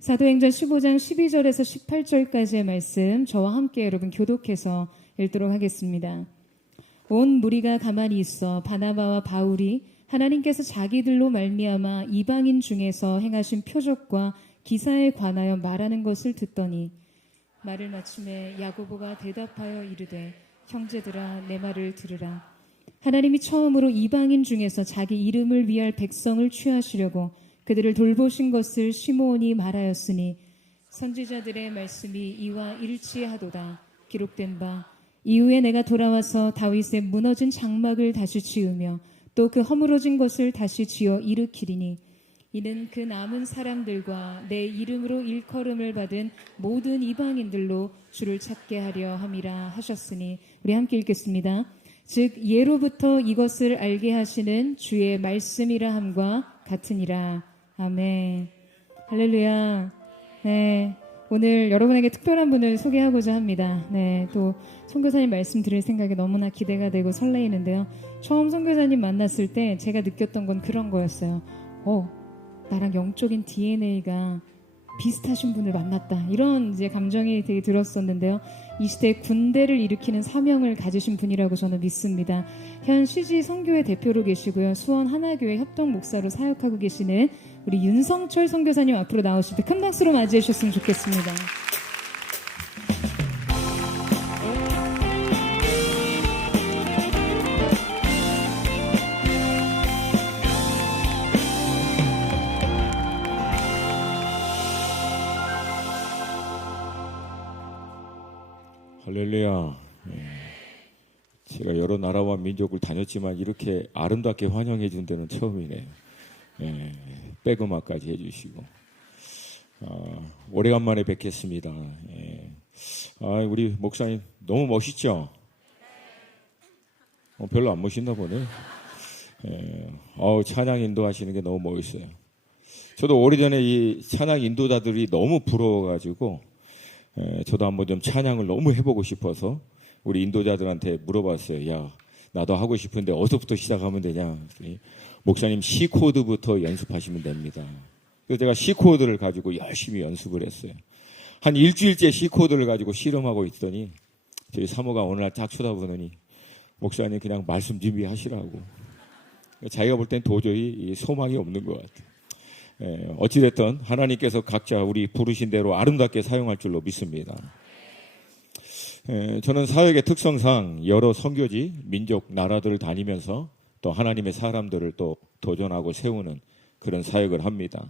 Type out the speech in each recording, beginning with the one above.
사도행전 15장 12절에서 18절까지의 말씀 저와 함께 여러분 교독해서 읽도록 하겠습니다. 온 무리가 가만히 있어 바나바와 바울이 하나님께서 자기들로 말미암아 이방인 중에서 행하신 표적과 기사에 관하여 말하는 것을 듣더니 말을 마침에 야고보가 대답하여 이르되 형제들아 내 말을 들으라. 하나님이 처음으로 이방인 중에서 자기 이름을 위할 백성을 취하시려고 그들을 돌보신 것을 시므온이 말하였으니 선지자들의 말씀이 이와 일치하도다. 기록된 바 이후에 내가 돌아와서 다윗의 무너진 장막을 다시 지으며 또 그 허물어진 것을 다시 지어 일으키리니 이는 그 남은 사람들과 내 이름으로 일컬음을 받은 모든 이방인들로 주를 찾게 하려 함이라 하셨으니 우리 함께 읽겠습니다. 즉 예로부터 이것을 알게 하시는 주의 말씀이라 함과 같으니라. 아멘. 할렐루야. 네, 오늘 여러분에게 특별한 분을 소개하고자 합니다. 네, 또 선교사님 말씀 들을 생각에 너무나 기대가 되고 설레이는데요. 처음 선교사님 만났을 때 제가 느꼈던 건 그런 거였어요. 나랑 영적인 DNA가 비슷하신 분을 만났다. 이런 이제 감정이 되게 들었었는데요. 이 시대에 군대를 일으키는 사명을 가지신 분이라고 저는 믿습니다. 현 CG 선교회 대표로 계시고요. 수원 하나교회 협동 목사로 사역하고 계시는 우리 윤성철 선교사님 앞으로 나오실 때 큰 박수로 맞이해 주셨으면 좋겠습니다. 할렐루야. 제가 여러 나라와 민족을 다녔지만 이렇게 아름답게 환영해 준 데는 처음이네요. 백음악까지 해주시고 오래간만에 뵙겠습니다. 우리 목사님 너무 멋있죠? 별로 안 멋있나 보네. 찬양 인도하시는 게 너무 멋있어요. 저도 오래전에 이 찬양 인도자들이 너무 부러워가지고 저도 한번 좀 찬양을 너무 해보고 싶어서 우리 인도자들한테 물어봤어요. 야, 나도 하고 싶은데 어디서부터 시작하면 되냐? 목사님 C 코드부터 연습하시면 됩니다. 그래서 제가 C 코드를 가지고 열심히 연습을 했어요. 한 일주일째 C 코드를 가지고 실험하고 있더니 저희 사모가 어느 날 딱 쳐다보더니 목사님 그냥 말씀 준비하시라고. 자기가 볼 땐 도저히 소망이 없는 것 같아요. 어찌됐든 하나님께서 각자 우리 부르신 대로 아름답게 사용할 줄로 믿습니다. 저는 사역의 특성상 여러 선교지, 민족, 나라들을 다니면서 또 하나님의 사람들을 또 도전하고 세우는 그런 사역을 합니다.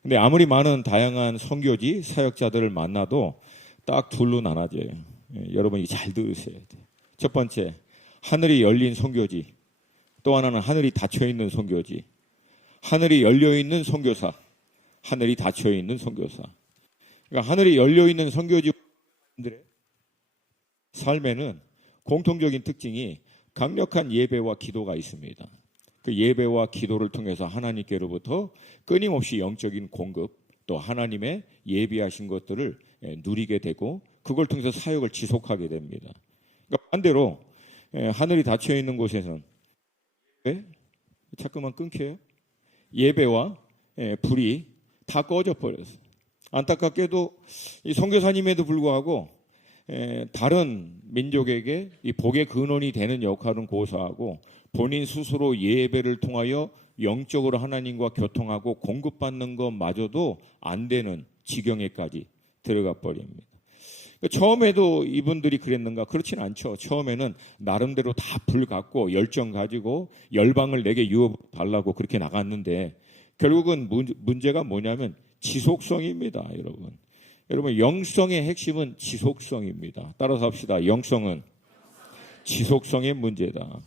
근데 아무리 많은 다양한 선교지, 사역자들을 만나도 딱 둘로 나눠져요. 여러분이 잘 들으셔야 돼요. 첫 번째, 하늘이 열린 선교지, 또 하나는 하늘이 닫혀있는 선교지. 하늘이 열려있는 선교사, 하늘이 닫혀있는 선교사. 그러니까 하늘이 열려있는 선교지들의 삶에는 공통적인 특징이 강력한 예배와 기도가 있습니다. 그 예배와 기도를 통해서 하나님께로부터 끊임없이 영적인 공급, 또 하나님의 예비하신 것들을 누리게 되고 그걸 통해서 사역을 지속하게 됩니다. 그러니까 반대로 하늘이 닫혀있는 곳에서는 자꾸만 끊겨요. 예배와 불이 다 꺼져 버렸어요. 안타깝게도 이 선교사님에도 불구하고 다른 민족에게 이 복의 근원이 되는 역할은 고사하고 본인 스스로 예배를 통하여 영적으로 하나님과 교통하고 공급받는 것마저도 안 되는 지경에까지 들어가 버립니다. 처음에도 이분들이 그랬는가? 그렇진 않죠. 처음에는 나름대로 다 불 갖고 열정 가지고 열방을 내게 유어 달라고 그렇게 나갔는데 결국은 문제가 뭐냐면 지속성입니다. 여러분 영성의 핵심은 지속성입니다. 따라서 합시다. 영성은 지속성의 문제다.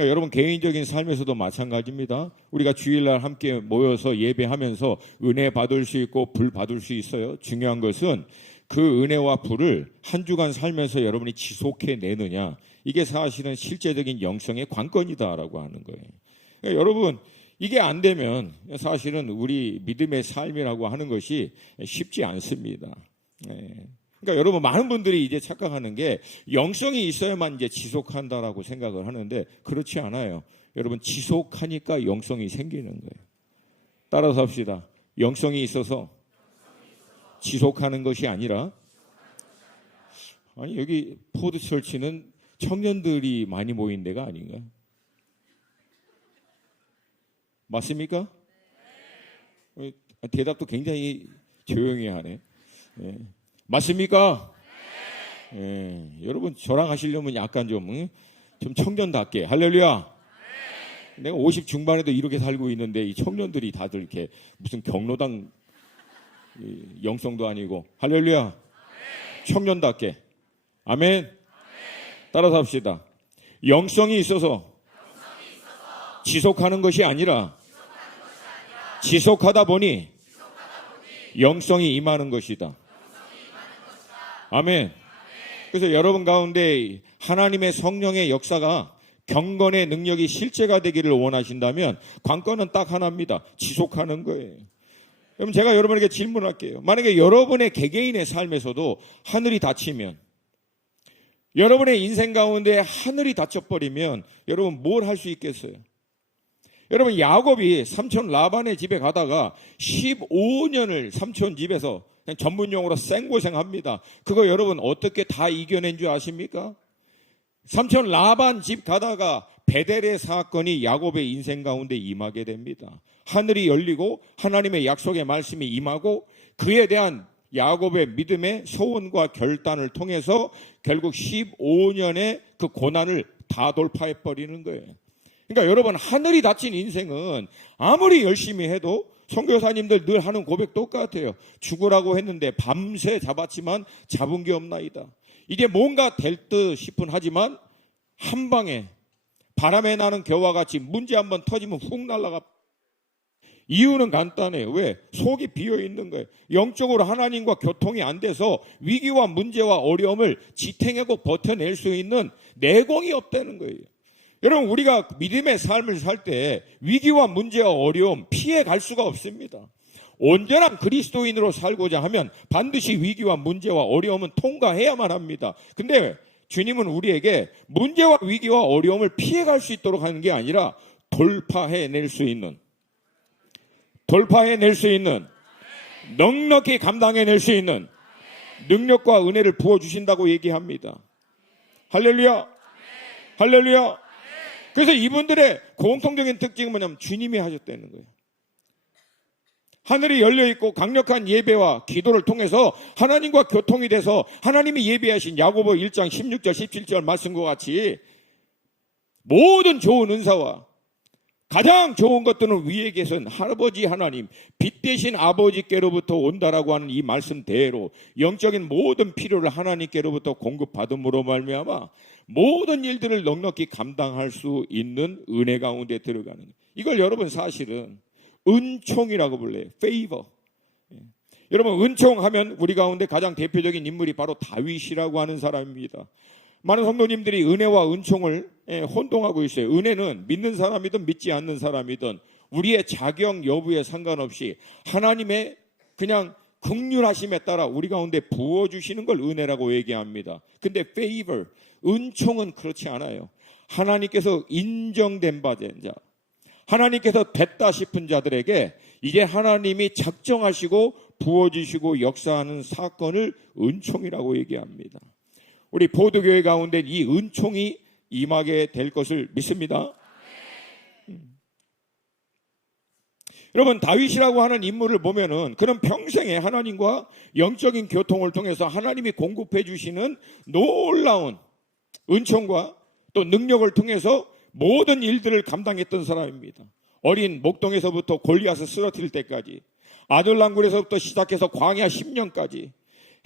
그러니까 여러분 개인적인 삶에서도 마찬가지입니다. 우리가 주일날 함께 모여서 예배하면서 은혜 받을 수 있고 불 받을 수 있어요. 중요한 것은 그 은혜와 불을 한 주간 살면서 여러분이 지속해내느냐, 이게 사실은 실제적인 영성의 관건이다라고 하는 거예요. 그러니까 여러분 이게 안 되면 사실은 우리 믿음의 삶이라고 하는 것이 쉽지 않습니다. 그러니까 여러분 많은 분들이 이제 착각하는 게 영성이 있어야만 이제 지속한다라고 생각을 하는데 그렇지 않아요. 여러분 지속하니까 영성이 생기는 거예요. 따라서 합시다. 영성이 있어서 지속하는 것이 아니라, 아니 여기 포드철치는 청년들이 많이 모인 데가 아닌가? 맞습니까? 대답도 굉장히 조용히 하네. 예. 맞습니까? 예. 여러분 저랑 하시려면 약간 좀 청년답게 할렐루야. 내가 50 중반에도 이렇게 살고 있는데 이 청년들이 다들 이렇게 무슨 경로당 영성도 아니고 할렐루야. 청년답게 아멘. 따라서 합시다. 영성이 있어서 지속하는 것이 아니라 지속하다 보니 영성이 임하는 것이다. 아멘. 그래서 여러분 가운데 하나님의 성령의 역사가 경건의 능력이 실제가 되기를 원하신다면 관건은 딱 하나입니다. 지속하는 거예요. 그럼 제가 여러분에게 질문할게요. 만약에 여러분의 개개인의 삶에서도 하늘이 닫히면, 여러분의 인생 가운데 하늘이 닫혀버리면 여러분 뭘 할 수 있겠어요? 여러분 야곱이 삼촌 라반의 집에 가다가 15년을 삼촌 집에서 그냥 전문용어로 생고생합니다. 그거 여러분 어떻게 다 이겨낸 줄 아십니까? 삼촌 라반 집 가다가 베델의 사건이 야곱의 인생 가운데 임하게 됩니다. 하늘이 열리고 하나님의 약속의 말씀이 임하고 그에 대한 야곱의 믿음의 소원과 결단을 통해서 결국 15년의 그 고난을 다 돌파해버리는 거예요. 그러니까 여러분 하늘이 닫힌 인생은 아무리 열심히 해도 선교사님들 늘 하는 고백 똑같아요. 죽으라고 했는데 밤새 잡았지만 잡은 게 없나이다. 이게 뭔가 될 듯 싶은 하지만 한 방에 바람에 나는 겨와 같이 문제 한번 터지면 훅 날아가. 이유는 간단해요. 왜? 속이 비어있는 거예요. 영적으로 하나님과 교통이 안 돼서 위기와 문제와 어려움을 지탱하고 버텨낼 수 있는 내공이 없다는 거예요. 여러분 우리가 믿음의 삶을 살 때 위기와 문제와 어려움 피해 갈 수가 없습니다. 온전한 그리스도인으로 살고자 하면 반드시 위기와 문제와 어려움은 통과해야만 합니다. 근데 주님은 우리에게 문제와 위기와 어려움을 피해갈 수 있도록 하는 게 아니라 돌파해낼 수 있는, 넉넉히 감당해낼 수 있는 능력과 은혜를 부어주신다고 얘기합니다. 할렐루야. 할렐루야. 그래서 이분들의 공통적인 특징은 뭐냐면 주님이 하셨다는 거예요. 하늘이 열려있고 강력한 예배와 기도를 통해서 하나님과 교통이 돼서 하나님이 예배하신 야고보 1장 16절 17절 말씀과 같이 모든 좋은 은사와 가장 좋은 것들은 위에 계신 할아버지 하나님, 빛 대신 아버지께로부터 온다라고 하는 이 말씀대로 영적인 모든 필요를 하나님께로부터 공급받음으로 말미암아 모든 일들을 넉넉히 감당할 수 있는 은혜 가운데 들어가는 거예요. 이걸 여러분 사실은 은총이라고 불러요. favor. 여러분 은총하면 우리 가운데 가장 대표적인 인물이 바로 다윗이라고 하는 사람입니다. 많은 성도님들이 은혜와 은총을 혼동하고 있어요. 은혜는 믿는 사람이든 믿지 않는 사람이든 우리의 자격 여부에 상관없이 하나님의 그냥 긍휼하심에 따라 우리 가운데 부어주시는 걸 은혜라고 얘기합니다. 근데 favor, 은총은 그렇지 않아요. 하나님께서 인정된 바 된 자, 하나님께서 됐다 싶은 자들에게 이제 하나님이 작정하시고 부어주시고 역사하는 사건을 은총이라고 얘기합니다. 우리 보도교회 가운데 이 은총이 임하게 될 것을 믿습니다. 여러분 다윗이라고 하는 인물을 보면은 그는 평생에 하나님과 영적인 교통을 통해서 하나님이 공급해 주시는 놀라운 은총과 또 능력을 통해서 모든 일들을 감당했던 사람입니다. 어린 목동에서부터 골리앗을 쓰러뜨릴 때까지, 아둘람굴에서부터 시작해서 광야 10년까지,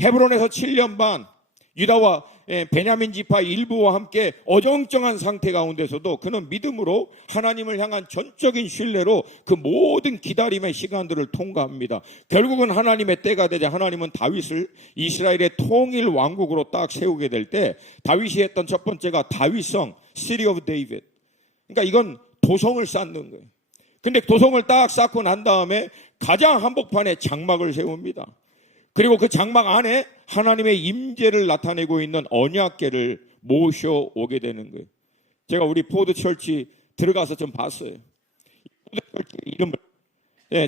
헤브론에서 7년 반, 유다와 베냐민 지파 일부와 함께 어정쩡한 상태 가운데서도 그는 믿음으로 하나님을 향한 전적인 신뢰로 그 모든 기다림의 시간들을 통과합니다. 결국은 하나님의 때가 되자 하나님은 다윗을 이스라엘의 통일 왕국으로 딱 세우게 될 때 다윗이 했던 첫 번째가 다윗성, City of David. 그러니까 이건 도성을 쌓는 거예요. 근데 도성을 딱 쌓고 난 다음에 가장 한복판에 장막을 세웁니다. 그리고 그 장막 안에 하나님의 임재를 나타내고 있는 언약궤를 모셔오게 되는 거예요. 제가 우리 포드철치 들어가서 좀 봤어요. 포드철치 이름을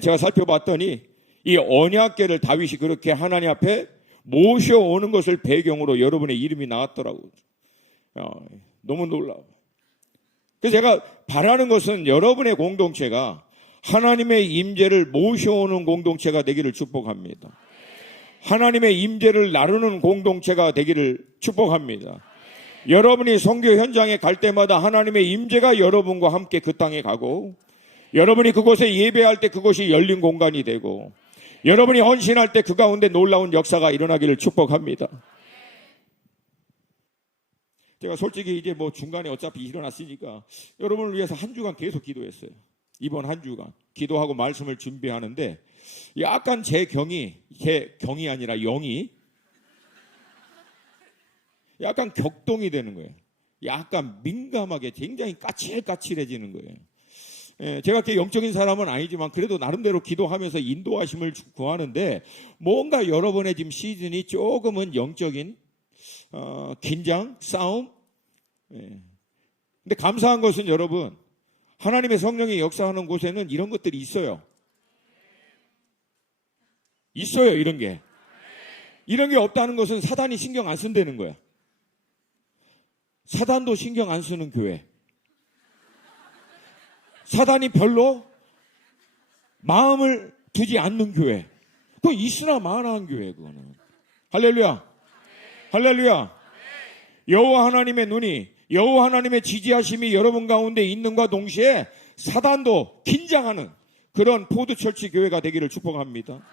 제가 살펴봤더니 이 언약궤를 다윗이 그렇게 하나님 앞에 모셔오는 것을 배경으로 여러분의 이름이 나왔더라고요. 너무 놀라워요. 그래서 제가 바라는 것은 여러분의 공동체가 하나님의 임재를 모셔오는 공동체가 되기를 축복합니다. 하나님의 임재를 나누는 공동체가 되기를 축복합니다. 여러분이 선교 현장에 갈 때마다 하나님의 임재가 여러분과 함께 그 땅에 가고, 여러분이 그곳에 예배할 때 그곳이 열린 공간이 되고, 여러분이 헌신할 때 그 가운데 놀라운 역사가 일어나기를 축복합니다. 제가 솔직히 이제 뭐 중간에 어차피 일어났으니까 여러분을 위해서 한 주간 계속 기도했어요. 이번 한 주간 기도하고 말씀을 준비하는데 약간 제 경이 아니라 영이 약간 격동이 되는 거예요. 약간 민감하게 굉장히 까칠까칠해지는 거예요. 제가 그렇게 영적인 사람은 아니지만 그래도 나름대로 기도하면서 인도하심을 구하는데 뭔가 여러분의 지금 시즌이 조금은 영적인 긴장, 싸움. 근데 감사한 것은 여러분, 하나님의 성령이 역사하는 곳에는 이런 것들이 있어요. 이런 게. 이런 게 없다는 것은 사단이 신경 안 쓴다는 거야. 사단도 신경 안 쓰는 교회. 사단이 별로 마음을 두지 않는 교회. 그거 있으나 마나한 교회, 그거는. 할렐루야. 할렐루야. 여호와 하나님의 눈이, 여호와 하나님의 지지하심이 여러분 가운데 있는과 동시에 사단도 긴장하는 그런 포드철치 교회가 되기를 축복합니다.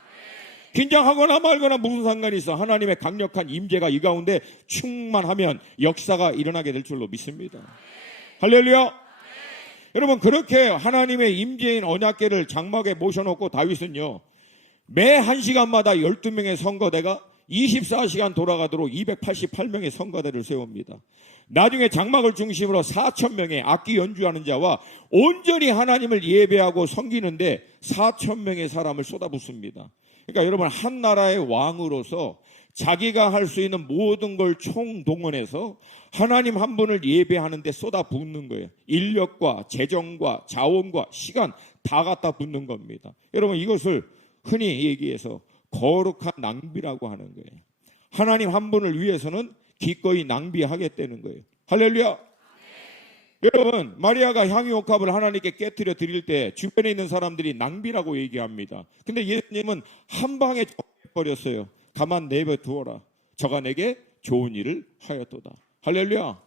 긴장하거나 말거나 무슨 상관이 있어. 하나님의 강력한 임재가 이 가운데 충만하면 역사가 일어나게 될 줄로 믿습니다. 할렐루야. 여러분, 그렇게 하나님의 임재인 언약궤를 장막에 모셔놓고 다윗은요, 매 1시간마다 12명의 선거대가 24시간 돌아가도록 288명의 선거대를 세웁니다. 나중에 장막을 중심으로 4,000명의 악기 연주하는 자와 온전히 하나님을 예배하고 섬기는데 4,000명의 사람을 쏟아붓습니다. 그러니까 여러분, 한 나라의 왕으로서 자기가 할 수 있는 모든 걸 총동원해서 하나님 한 분을 예배하는 데 쏟아붓는 거예요. 인력과 재정과 자원과 시간 다 갖다 붓는 겁니다. 여러분, 이것을 흔히 얘기해서 거룩한 낭비라고 하는 거예요. 하나님 한 분을 위해서는 기꺼이 낭비하겠다는 거예요. 할렐루야. 여러분, 마리아가 향유옥합을 하나님께 깨뜨려 드릴 때 주변에 있는 사람들이 낭비라고 얘기합니다. 근데 예수님은 한 방에 버렸어요. 가만 내버 두어라. 저가 내게 좋은 일을 하였도다. 할렐루야.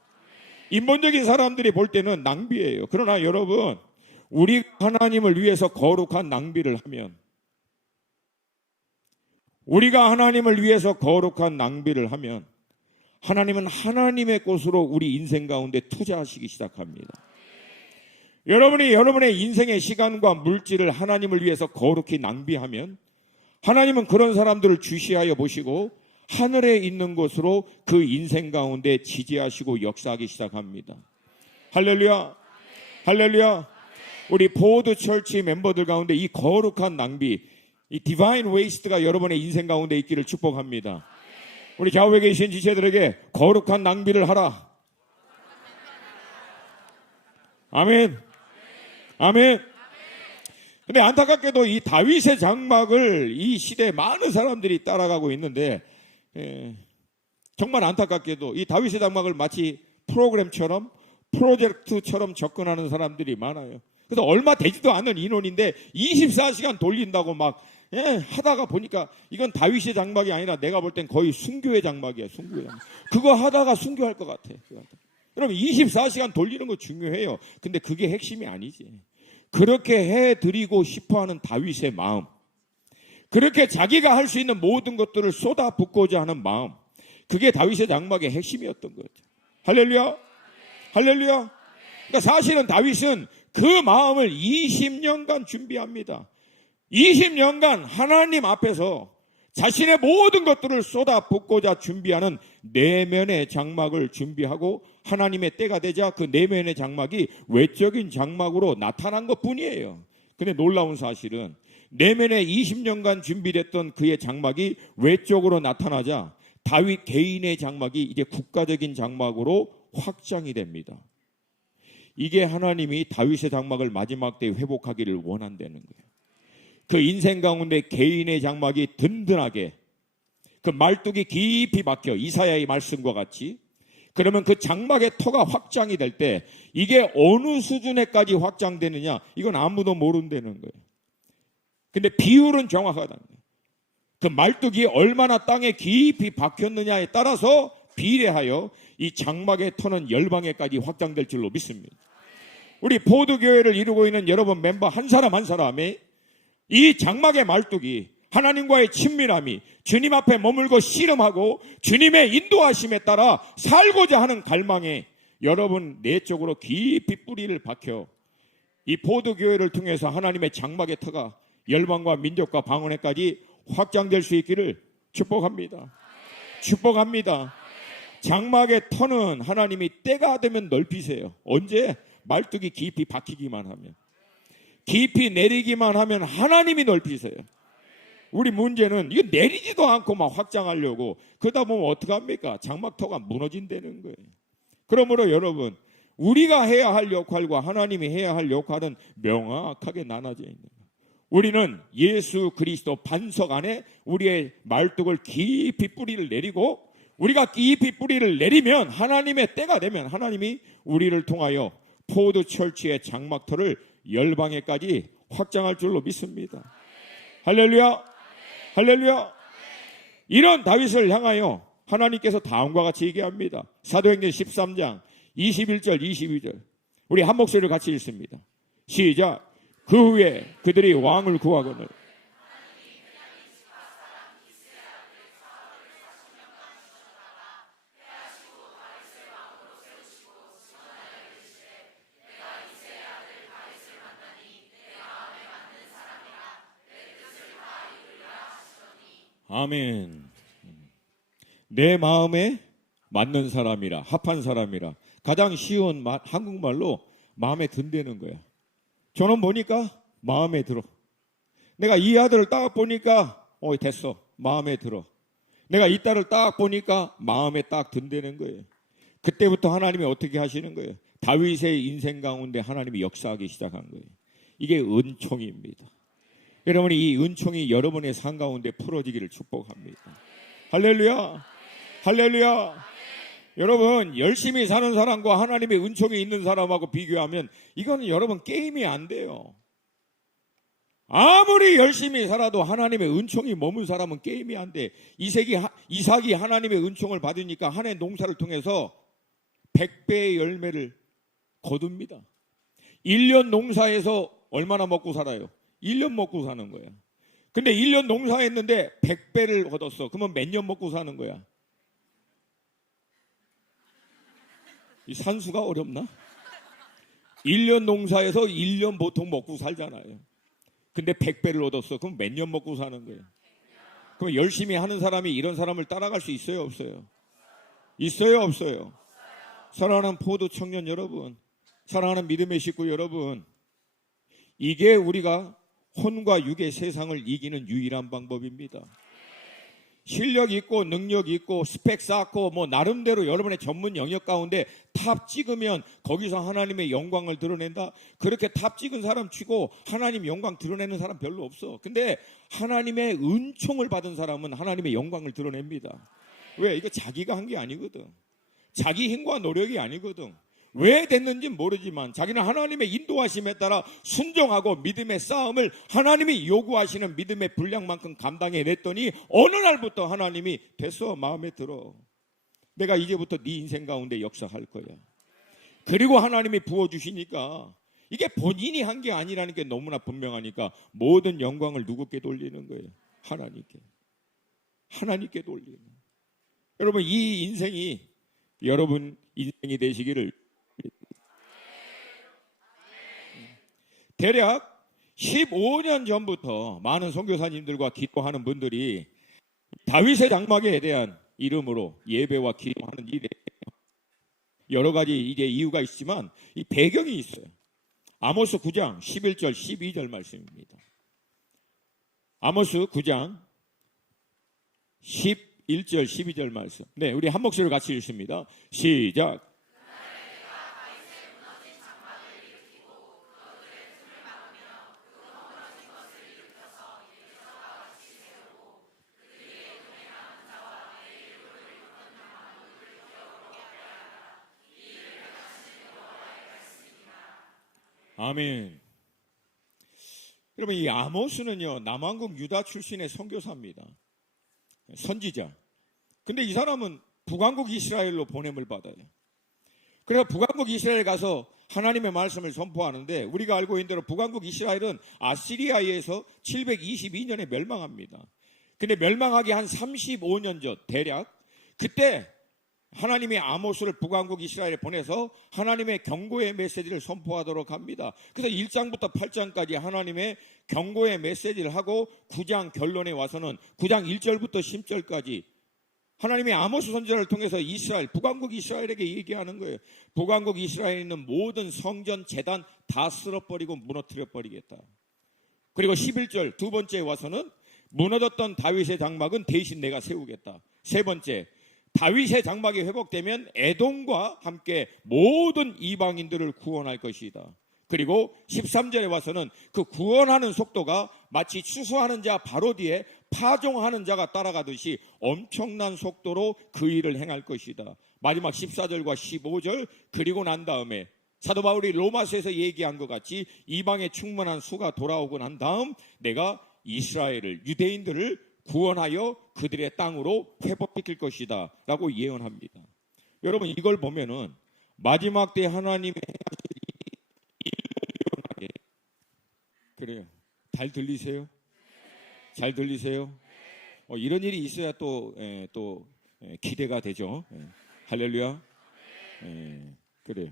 인본적인 사람들이 볼 때는 낭비예요. 그러나 여러분, 우리 하나님을 위해서 거룩한 낭비를 하면, 우리가 하나님을 위해서 거룩한 낭비를 하면 하나님은 하나님의 곳으로 우리 인생 가운데 투자하시기 시작합니다. 여러분이 여러분의 인생의 시간과 물질을 하나님을 위해서 거룩히 낭비하면 하나님은 그런 사람들을 주시하여 보시고 하늘에 있는 곳으로 그 인생 가운데 지지하시고 역사하기 시작합니다. 할렐루야. 할렐루야. 우리 포드 철치 멤버들 가운데 이 거룩한 낭비, 이 디바인 웨이스트가 여러분의 인생 가운데 있기를 축복합니다. 우리 좌우에 계신 지체들에게 거룩한 낭비를 하라. 아멘. 아멘. 근데 안타깝게도 이 다윗의 장막을 이 시대에 많은 사람들이 따라가고 있는데, 정말 안타깝게도 이 다윗의 장막을 마치 프로그램처럼, 프로젝트처럼 접근하는 사람들이 많아요. 그래서 얼마 되지도 않은 인원인데 24시간 돌린다고 막 하다가 보니까 이건 다윗의 장막이 아니라 내가 볼 땐 거의 순교의 장막이야. 순교의 장막. 그거 하다가 순교할 것 같아. 여러분, 24시간 돌리는 거 중요해요. 근데 그게 핵심이 아니지. 그렇게 해드리고 싶어하는 다윗의 마음, 그렇게 자기가 할 수 있는 모든 것들을 쏟아붓고자 하는 마음, 그게 다윗의 장막의 핵심이었던 거죠. 할렐루야. 할렐루야. 그러니까 사실은 다윗은 그 마음을 20년간 준비합니다. 20년간 하나님 앞에서 자신의 모든 것들을 쏟아붓고자 준비하는 내면의 장막을 준비하고 하나님의 때가 되자 그 내면의 장막이 외적인 장막으로 나타난 것뿐이에요. 근데 놀라운 사실은 내면에 20년간 준비됐던 그의 장막이 외적으로 나타나자 다윗 개인의 장막이 이제 국가적인 장막으로 확장이 됩니다. 이게 하나님이 다윗의 장막을 마지막 때 회복하기를 원한다는 거예요. 그 인생 가운데 개인의 장막이 든든하게 그 말뚝이 깊이 박혀 이사야의 말씀과 같이 그러면 그 장막의 터가 확장이 될 때 이게 어느 수준에까지 확장되느냐 이건 아무도 모른다는 거예요. 근데 비율은 정확하다는 거예요. 그 말뚝이 얼마나 땅에 깊이 박혔느냐에 따라서 비례하여 이 장막의 터는 열방에까지 확장될 줄로 믿습니다. 우리 포도교회를 이루고 있는 여러분 멤버 한 사람 한 사람이 이 장막의 말뚝이 하나님과의 친밀함이 주님 앞에 머물고 씨름하고 주님의 인도하심에 따라 살고자 하는 갈망에 여러분 내적으로 깊이 뿌리를 박혀 이 포도교회를 통해서 하나님의 장막의 터가 열방과 민족과 방언에까지 확장될 수 있기를 축복합니다. 축복합니다. 장막의 터는 하나님이 때가 되면 넓히세요. 언제? 말뚝이 깊이 박히기만 하면, 깊이 내리기만 하면 하나님이 넓히세요. 우리 문제는 이거 내리지도 않고 막 확장하려고 그러다 보면 어떡합니까? 장막터가 무너진다는 거예요. 그러므로 여러분 우리가 해야 할 역할과 하나님이 해야 할 역할은 명확하게 나눠져 있는 거예요. 우리는 예수 그리스도 반석 안에 우리의 말뚝을 깊이 뿌리를 내리고 우리가 깊이 뿌리를 내리면 하나님의 때가 되면 하나님이 우리를 통하여 포도철치의 장막터를 열방에까지 확장할 줄로 믿습니다. 할렐루야. 할렐루야. 이런 다윗을 향하여 하나님께서 다음과 같이 얘기합니다. 사도행전 13장 21절 22절 우리 한 목소리를 같이 읽습니다. 시작. 그 후에 그들이 왕을 구하거늘 아멘. 내 마음에 맞는 사람이라 합한 사람이라 가장 쉬운 한국말로 마음에 든다는 거야. 저는 보니까 마음에 들어. 내가 이 아들을 딱 보니까 됐어. 마음에 들어. 내가 이 딸을 딱 보니까 마음에 딱 든다는 거예요. 그때부터 하나님이 어떻게 하시는 거예요? 다윗의 인생 가운데 하나님이 역사하기 시작한 거예요. 이게 은총입니다. 여러분이 이 은총이 여러분의 삶 가운데 풀어지기를 축복합니다. 할렐루야. 할렐루야. 여러분 열심히 사는 사람과 하나님의 은총이 있는 사람하고 비교하면 이거는 여러분 게임이 안 돼요. 아무리 열심히 살아도 하나님의 은총이 머문 사람은 게임이 안 돼. 이삭이 하나님의 은총을 받으니까 한 해 농사를 통해서 100배의 열매를 거둡니다. 1년 농사에서 얼마나 먹고 살아요? 1년 먹고 사는 거야. 근데 1년 농사했는데 100배를 얻었어. 그러면 몇 년 먹고 사는 거야? 이 산수가 어렵나? 1년 농사에서 1년 보통 먹고 살잖아요. 근데 100배를 얻었어. 그럼 몇 년 먹고 사는 거예요? 그럼 열심히 하는 사람이 이런 사람을 따라갈 수 있어요, 없어요? 있어요, 없어요? 사랑하는 포도 청년 여러분, 사랑하는 믿음의 식구 여러분, 이게 우리가 혼과 육의 세상을 이기는 유일한 방법입니다. 실력 있고 능력 있고 스펙 쌓고 나름대로 여러분의 전문 영역 가운데 탑 찍으면 거기서 하나님의 영광을 드러낸다. 그렇게 탑 찍은 사람 치고 하나님 영광 드러내는 사람 별로 없어. 근데 하나님의 은총을 받은 사람은 하나님의 영광을 드러냅니다. 왜? 이거 자기가 한 게 아니거든. 자기 힘과 노력이 아니거든. 왜 됐는지 모르지만 자기는 하나님의 인도하심에 따라 순종하고 믿음의 싸움을 하나님이 요구하시는 믿음의 분량만큼 감당해냈더니 어느 날부터 하나님이 됐어, 마음에 들어. 내가 이제부터 네 인생 가운데 역사할 거야. 그리고 하나님이 부어주시니까 이게 본인이 한 게 아니라는 게 너무나 분명하니까 모든 영광을 누구께 돌리는 거예요? 하나님께. 하나님께 돌리는. 여러분, 이 인생이 여러분 인생이 되시기를. 대략 15년 전부터 많은 선교사님들과 기도하는 분들이 다윗의 장막에 대한 이름으로 예배와 기도하는 일에 여러 가지 이제 이유가 있지만 이 배경이 있어요. 아모스 9장 11절 12절 말씀입니다. 아모스 9장 11절 12절 말씀. 네, 우리 한 목소리로 같이 읽습니다. 시작. 아멘. 여러분, 이 아모스는요, 남왕국 유다 출신의 선교사입니다. 선지자. 근데 이 사람은 북왕국 이스라엘로 보냄을 받아요. 그래서 북왕국 이스라엘 가서 하나님의 말씀을 선포하는데, 우리가 알고 있는 대로 북왕국 이스라엘은 아시리아에 의해서 722년에 멸망합니다. 근데 멸망하기 한 35년 전 대략, 그때 하나님이 아모스를 북왕국 이스라엘에 보내서 하나님의 경고의 메시지를 선포하도록 합니다. 그래서 1장부터 8장까지 하나님의 경고의 메시지를 하고 9장 결론에 와서는 9장 1절부터 10절까지 하나님이 아모스 선지자를 통해서 이스라엘, 북왕국 이스라엘에게 얘기하는 거예요. 북왕국 이스라엘에 있는 모든 성전, 제단 다 쓸어버리고 무너뜨려버리겠다. 그리고 11절 두 번째에 와서는 무너졌던 다윗의 장막은 대신 내가 세우겠다. 세 번째, 다윗의 장막이 회복되면 에돔과 함께 모든 이방인들을 구원할 것이다. 그리고 13절에 와서는 그 구원하는 속도가 마치 추수하는 자 바로 뒤에 파종하는 자가 따라가듯이 엄청난 속도로 그 일을 행할 것이다. 마지막 14절과 15절 그리고 난 다음에 사도 바울이 로마서에서 얘기한 것 같이 이방의 충만한 수가 돌아오고 난 다음 내가 이스라엘을, 유대인들을 구원하여 그들의 땅으로 회복시킬 것이다 라고 예언합니다. 여러분, 이걸 보면은 마지막 때 하나님의 일을 그래요. 잘 들리세요? 잘 들리세요? 이런 일이 있어야 또 기대가 되죠. 할렐루야. 그래요.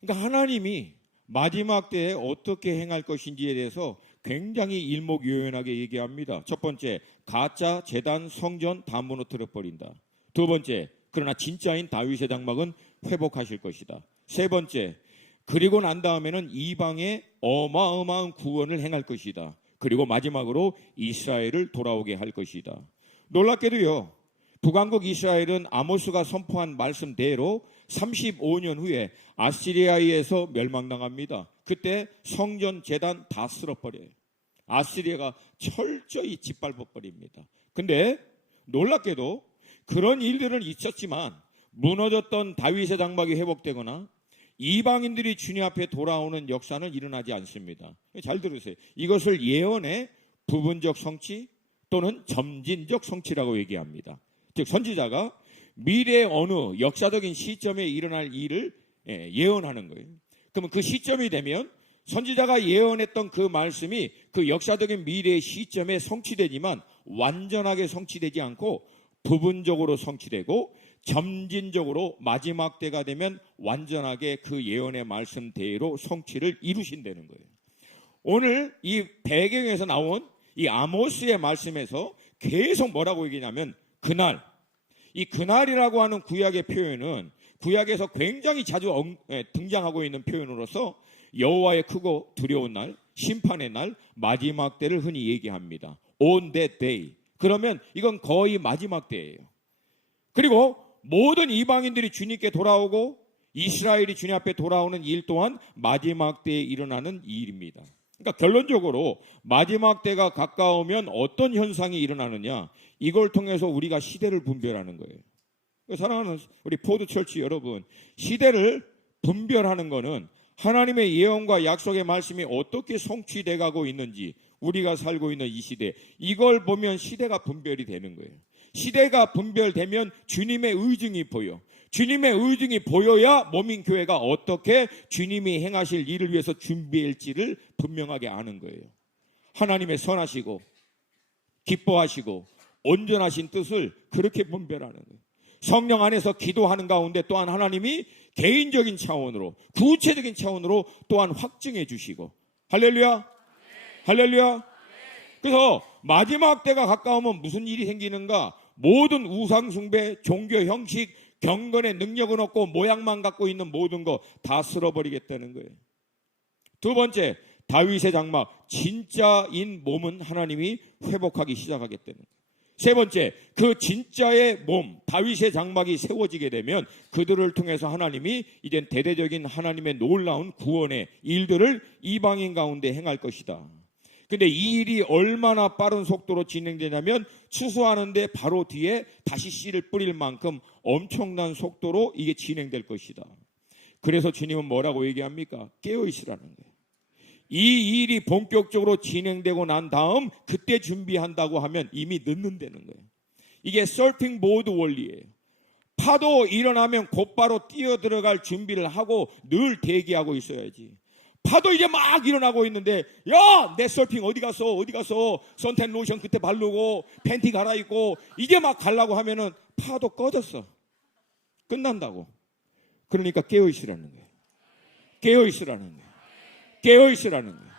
그러니까 하나님이 마지막 때에 어떻게 행할 것인지에 대해서 굉장히 일목요연하게 얘기합니다. 첫 번째, 가짜 제단 성전 다 무너뜨려 버린다. 두 번째, 그러나 진짜인 다윗의 장막은 회복하실 것이다. 세 번째, 그리고 난 다음에는 이방에 어마어마한 구원을 행할 것이다. 그리고 마지막으로 이스라엘을 돌아오게 할 것이다. 놀랍게도요, 북왕국 이스라엘은 아모스가 선포한 말씀대로 35년 후에 아시리아에서 멸망당합니다. 그때 성전 제단 다 쓸어버려요. 아시리아가 철저히 짓밟아버립니다. 근데 놀랍게도 그런 일들은 있었지만 무너졌던 다윗의 장막이 회복되거나 이방인들이 주님 앞에 돌아오는 역사는 일어나지 않습니다. 잘 들으세요. 이것을 예언의 부분적 성취 또는 점진적 성취라고 얘기합니다. 즉 선지자가 미래의 어느 역사적인 시점에 일어날 일을 예언하는 거예요. 그러면 그 시점이 되면 선지자가 예언했던 그 말씀이 그 역사적인 미래의 시점에 성취되지만 완전하게 성취되지 않고 부분적으로 성취되고 점진적으로 마지막 때가 되면 완전하게 그 예언의 말씀대로 성취를 이루신다는 거예요. 오늘 이 배경에서 나온 이 아모스의 말씀에서 계속 뭐라고 얘기냐면 그날, 이 그날이라고 하는 구약의 표현은 구약에서 굉장히 자주 등장하고 있는 표현으로서 여호와의 크고 두려운 날, 심판의 날, 마지막 때를 흔히 얘기합니다. On that day. 그러면 이건 거의 마지막 때예요. 그리고 모든 이방인들이 주님께 돌아오고 이스라엘이 주님 앞에 돌아오는 일 또한 마지막 때에 일어나는 일입니다. 그러니까 결론적으로 마지막 때가 가까우면 어떤 현상이 일어나느냐, 이걸 통해서 우리가 시대를 분별하는 거예요. 사랑하는 우리 포드철치 여러분, 시대를 분별하는 것은 하나님의 예언과 약속의 말씀이 어떻게 성취돼 가고 있는지, 우리가 살고 있는 이 시대, 이걸 보면 시대가 분별이 되는 거예요. 시대가 분별되면 주님의 의증이 보여. 주님의 의증이 보여야 모민교회가 어떻게 주님이 행하실 일을 위해서 준비할지를 분명하게 아는 거예요. 하나님의 선하시고 기뻐하시고 온전하신 뜻을 그렇게 분별하는 거예요. 성령 안에서 기도하는 가운데 또한 하나님이 개인적인 차원으로, 구체적인 차원으로 또한 확증해 주시고. 할렐루야. 할렐루야. 그래서 마지막 때가 가까우면 무슨 일이 생기는가? 모든 우상숭배, 종교 형식, 경건의 능력은 없고 모양만 갖고 있는 모든 거 다 쓸어버리겠다는 거예요. 두 번째, 다윗의 장막, 진짜인 몸은 하나님이 회복하기 시작하겠다는 거예요. 세 번째, 그 진짜의 몸, 다윗의 장막이 세워지게 되면 그들을 통해서 하나님이 이젠 대대적인 하나님의 놀라운 구원의 일들을 이방인 가운데 행할 것이다. 근데 이 일이 얼마나 빠른 속도로 진행되냐면 추수하는데 바로 뒤에 다시 씨를 뿌릴 만큼 엄청난 속도로 이게 진행될 것이다. 그래서 주님은 뭐라고 얘기합니까? 깨어있으라는 거예요. 이 일이 본격적으로 진행되고 난 다음 그때 준비한다고 하면 이미 늦는다는 거예요. 이게 서핑 보드 원리예요. 파도 일어나면 곧바로 뛰어 들어갈 준비를 하고 늘 대기하고 있어야지. 파도 이제 막 일어나고 있는데, 야, 내 서핑 어디 갔어? 선텐 로션 그때 바르고 팬티 갈아입고 이제 막 가려고 하면은 파도 꺼졌어. 끝난다고. 그러니까 깨어있으라는 거예요. 깨어있으라는 거예요. 깨어있으라는 거예요.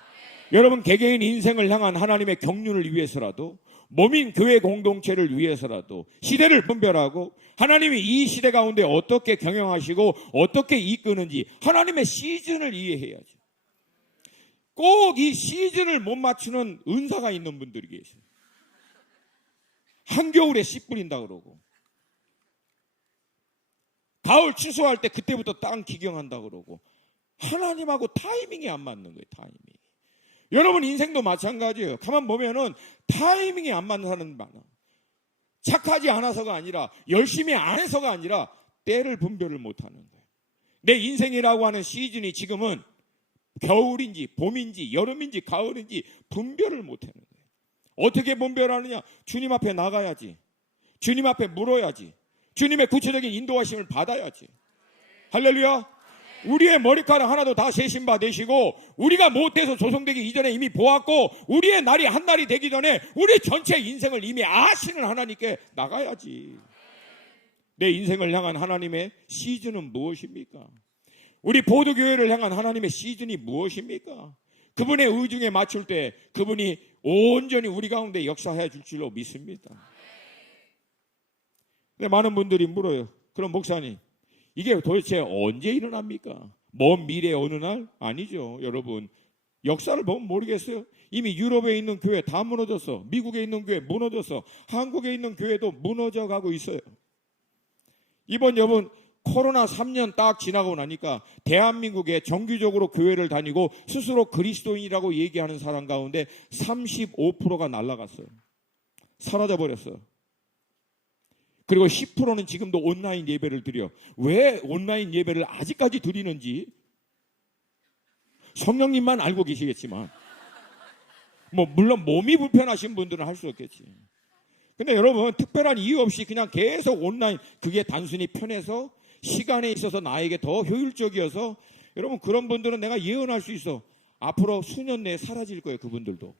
여러분, 개개인 인생을 향한 하나님의 경륜을 위해서라도, 몸인 교회 공동체를 위해서라도 시대를 분별하고 하나님이 이 시대 가운데 어떻게 경영하시고 어떻게 이끄는지 하나님의 시즌을 이해해야죠. 꼭 이 시즌을 못 맞추는 은사가 있는 분들이 계세요. 한겨울에 씨 뿌린다 그러고, 가을 추수할 때 그때부터 땅 기경한다 그러고, 하나님하고 타이밍이 안 맞는 거예요. 타이밍. 여러분 인생도 마찬가지예요. 가만 보면은 타이밍이 안 맞는 사람이 많아. 착하지 않아서가 아니라, 열심히 안 해서가 아니라 때를 분별을 못하는 거예요. 내 인생이라고 하는 시즌이 지금은 겨울인지 봄인지 여름인지 가을인지 분별을 못하는 거예요. 어떻게 분별하느냐? 주님 앞에 나가야지. 주님 앞에 물어야지. 주님의 구체적인 인도하심을 받아야지. 할렐루야. 우리의 머리카락 하나도 다 세심바 되시고, 우리가 못돼서 조성되기 이전에 이미 보았고, 우리의 날이 한 날이 되기 전에 우리 전체 인생을 이미 아시는 하나님께 나가야지. 내 인생을 향한 하나님의 시즌은 무엇입니까? 우리 보도교회를 향한 하나님의 시즌이 무엇입니까? 그분의 의중에 맞출 때 그분이 온전히 우리 가운데 역사해 줄 줄로 믿습니다. 근데 많은 분들이 물어요. 그럼 목사님, 이게 도대체 언제 일어납니까? 먼 미래 어느 날? 아니죠. 여러분, 역사를 보면 모르겠어요. 이미 유럽에 있는 교회 다 무너졌어. 미국에 있는 교회 무너졌어. 한국에 있는 교회도 무너져 가고 있어요. 이번 여러분 코로나 3년 딱 지나고 나니까 대한민국에 정기적으로 교회를 다니고 스스로 그리스도인이라고 얘기하는 사람 가운데 35%가 날아갔어요. 사라져버렸어요. 그리고 10%는 지금도 온라인 예배를 드려. 왜 온라인 예배를 아직까지 드리는지 성령님만 알고 계시겠지만, 물론 몸이 불편하신 분들은 할 수 없겠지. 근데 여러분, 특별한 이유 없이 그냥 계속 온라인, 그게 단순히 편해서, 시간에 있어서 나에게 더 효율적이어서, 여러분 그런 분들은 내가 예언할 수 있어. 앞으로 수년 내에 사라질 거예요. 그분들도.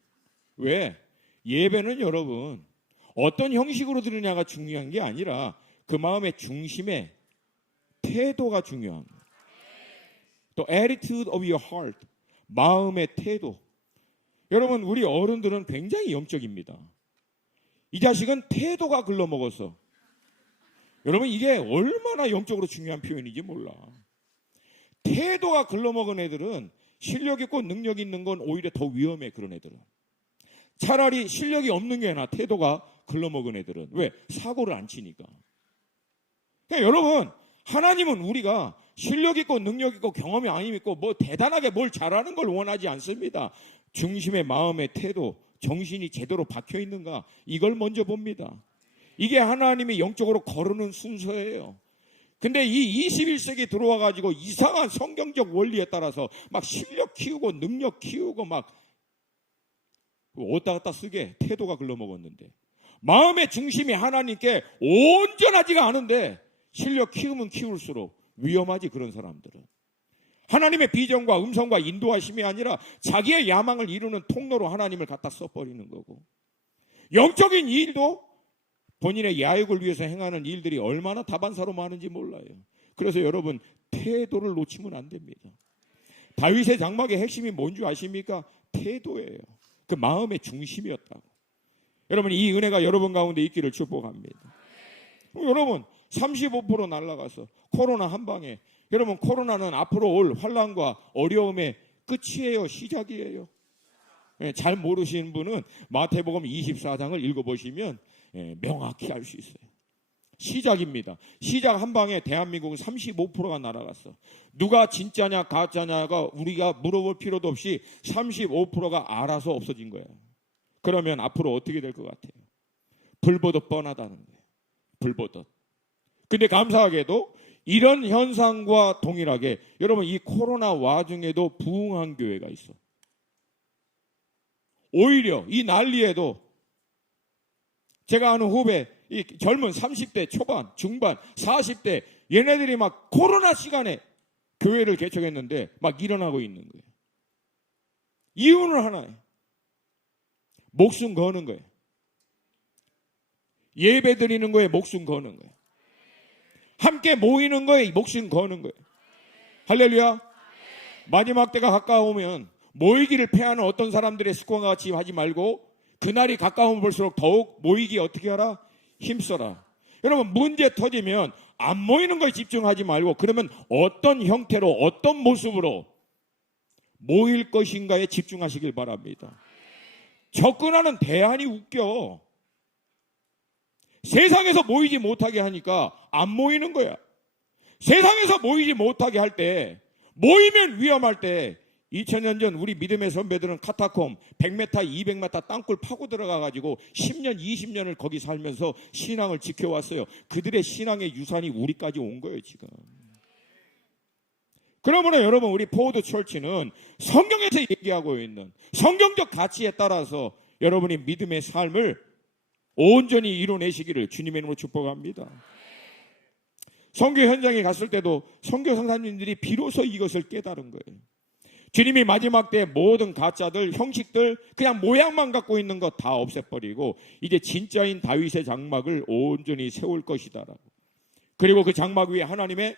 왜? 예배는 여러분 어떤 형식으로 드리냐가 중요한 게 아니라 그 마음의 중심에 태도가 중요한 거예요. 또 attitude of your heart, 마음의 태도. 여러분, 우리 어른들은 굉장히 영적입니다. 이 자식은 태도가 글러먹었어. 여러분, 이게 얼마나 영적으로 중요한 표현인지 몰라. 태도가 글러먹은 애들은 실력 있고 능력 있는 건 오히려 더 위험해. 그런 애들은 차라리 실력이 없는 게 나아. 태도가 글러먹은 애들은. 왜? 사고를 안 치니까. 그러니까 여러분, 하나님은 우리가 실력 있고 능력 있고 경험이 안 있고 대단하게 뭘 잘하는 걸 원하지 않습니다. 중심의 마음의 태도, 정신이 제대로 박혀 있는가, 이걸 먼저 봅니다. 이게 하나님이 영적으로 거르는 순서예요. 근데 이 21세기 들어와 가지고 이상한 성경적 원리에 따라서 막 실력 키우고 능력 키우고 막 왔다 갔다 쓰게 태도가 글러먹었는데, 마음의 중심이 하나님께 온전하지가 않은데 실력 키우면 키울수록 위험하지. 그런 사람들은 하나님의 비전과 음성과 인도하심이 아니라 자기의 야망을 이루는 통로로 하나님을 갖다 써버리는 거고, 영적인 일도 본인의 야욕을 위해서 행하는 일들이 얼마나 다반사로 많은지 몰라요. 그래서 여러분, 태도를 놓치면 안 됩니다. 다윗의 장막의 핵심이 뭔지 아십니까? 태도예요. 그 마음의 중심이었다고. 여러분, 이 은혜가 여러분 가운데 있기를 축복합니다. 여러분, 35% 날아가서 코로나 한 방에, 여러분, 코로나는 앞으로 올 환난과 어려움의 끝이에요, 시작이에요. 잘 모르시는 분은 마태복음 24장을 읽어보시면 명확히 알 수 있어요. 시작입니다. 시작 한 방에 대한민국은 35%가 날아갔어. 누가 진짜냐 가짜냐가 우리가 물어볼 필요도 없이 35%가 알아서 없어진 거예요. 그러면 앞으로 어떻게 될 것 같아요? 불보듯 뻔하다는 거예요. 불보듯. 근데 감사하게도 이런 현상과 동일하게 여러분, 이 코로나 와중에도 부흥한 교회가 있어. 오히려 이 난리에도 제가 아는 후배, 이 젊은 30대 초반, 중반, 40대 얘네들이 막 코로나 시간에 교회를 개척했는데 막 일어나고 있는 거예요. 이유는 하나예요. 목숨 거는 거예요. 예배 드리는 거에 목숨 거는 거예요. 함께 모이는 거에 목숨 거는 거예요. 할렐루야. 마지막 때가 가까우면 모이기를 패하는 어떤 사람들의 습관과 같이 하지 말고 그날이 가까우면 볼수록 더욱 모이기 어떻게 하라? 힘써라. 여러분, 문제 터지면 안 모이는 거에 집중하지 말고 그러면 어떤 형태로 어떤 모습으로 모일 것인가에 집중하시길 바랍니다. 접근하는 대안이 웃겨. 세상에서 모이지 못하게 하니까 안 모이는 거야. 세상에서 모이지 못하게 할 때, 모이면 위험할 때 2000년 전 우리 믿음의 선배들은 카타콤 100m, 200m 땅굴 파고 들어가가지고 10년, 20년을 거기 살면서 신앙을 지켜왔어요. 그들의 신앙의 유산이 우리까지 온 거예요, 지금. 그러므로 여러분, 우리 포워드 철치는 성경에서 얘기하고 있는 성경적 가치에 따라서 여러분이 믿음의 삶을 온전히 이뤄내시기를 주님의 이름으로 축복합니다. 선교 현장에 갔을 때도 선교 상사님들이 비로소 이것을 깨달은 거예요. 주님이 마지막 때 모든 가짜들, 형식들, 그냥 모양만 갖고 있는 것 다 없애버리고 이제 진짜인 다윗의 장막을 온전히 세울 것이다라고. 그리고 그 장막 위에 하나님의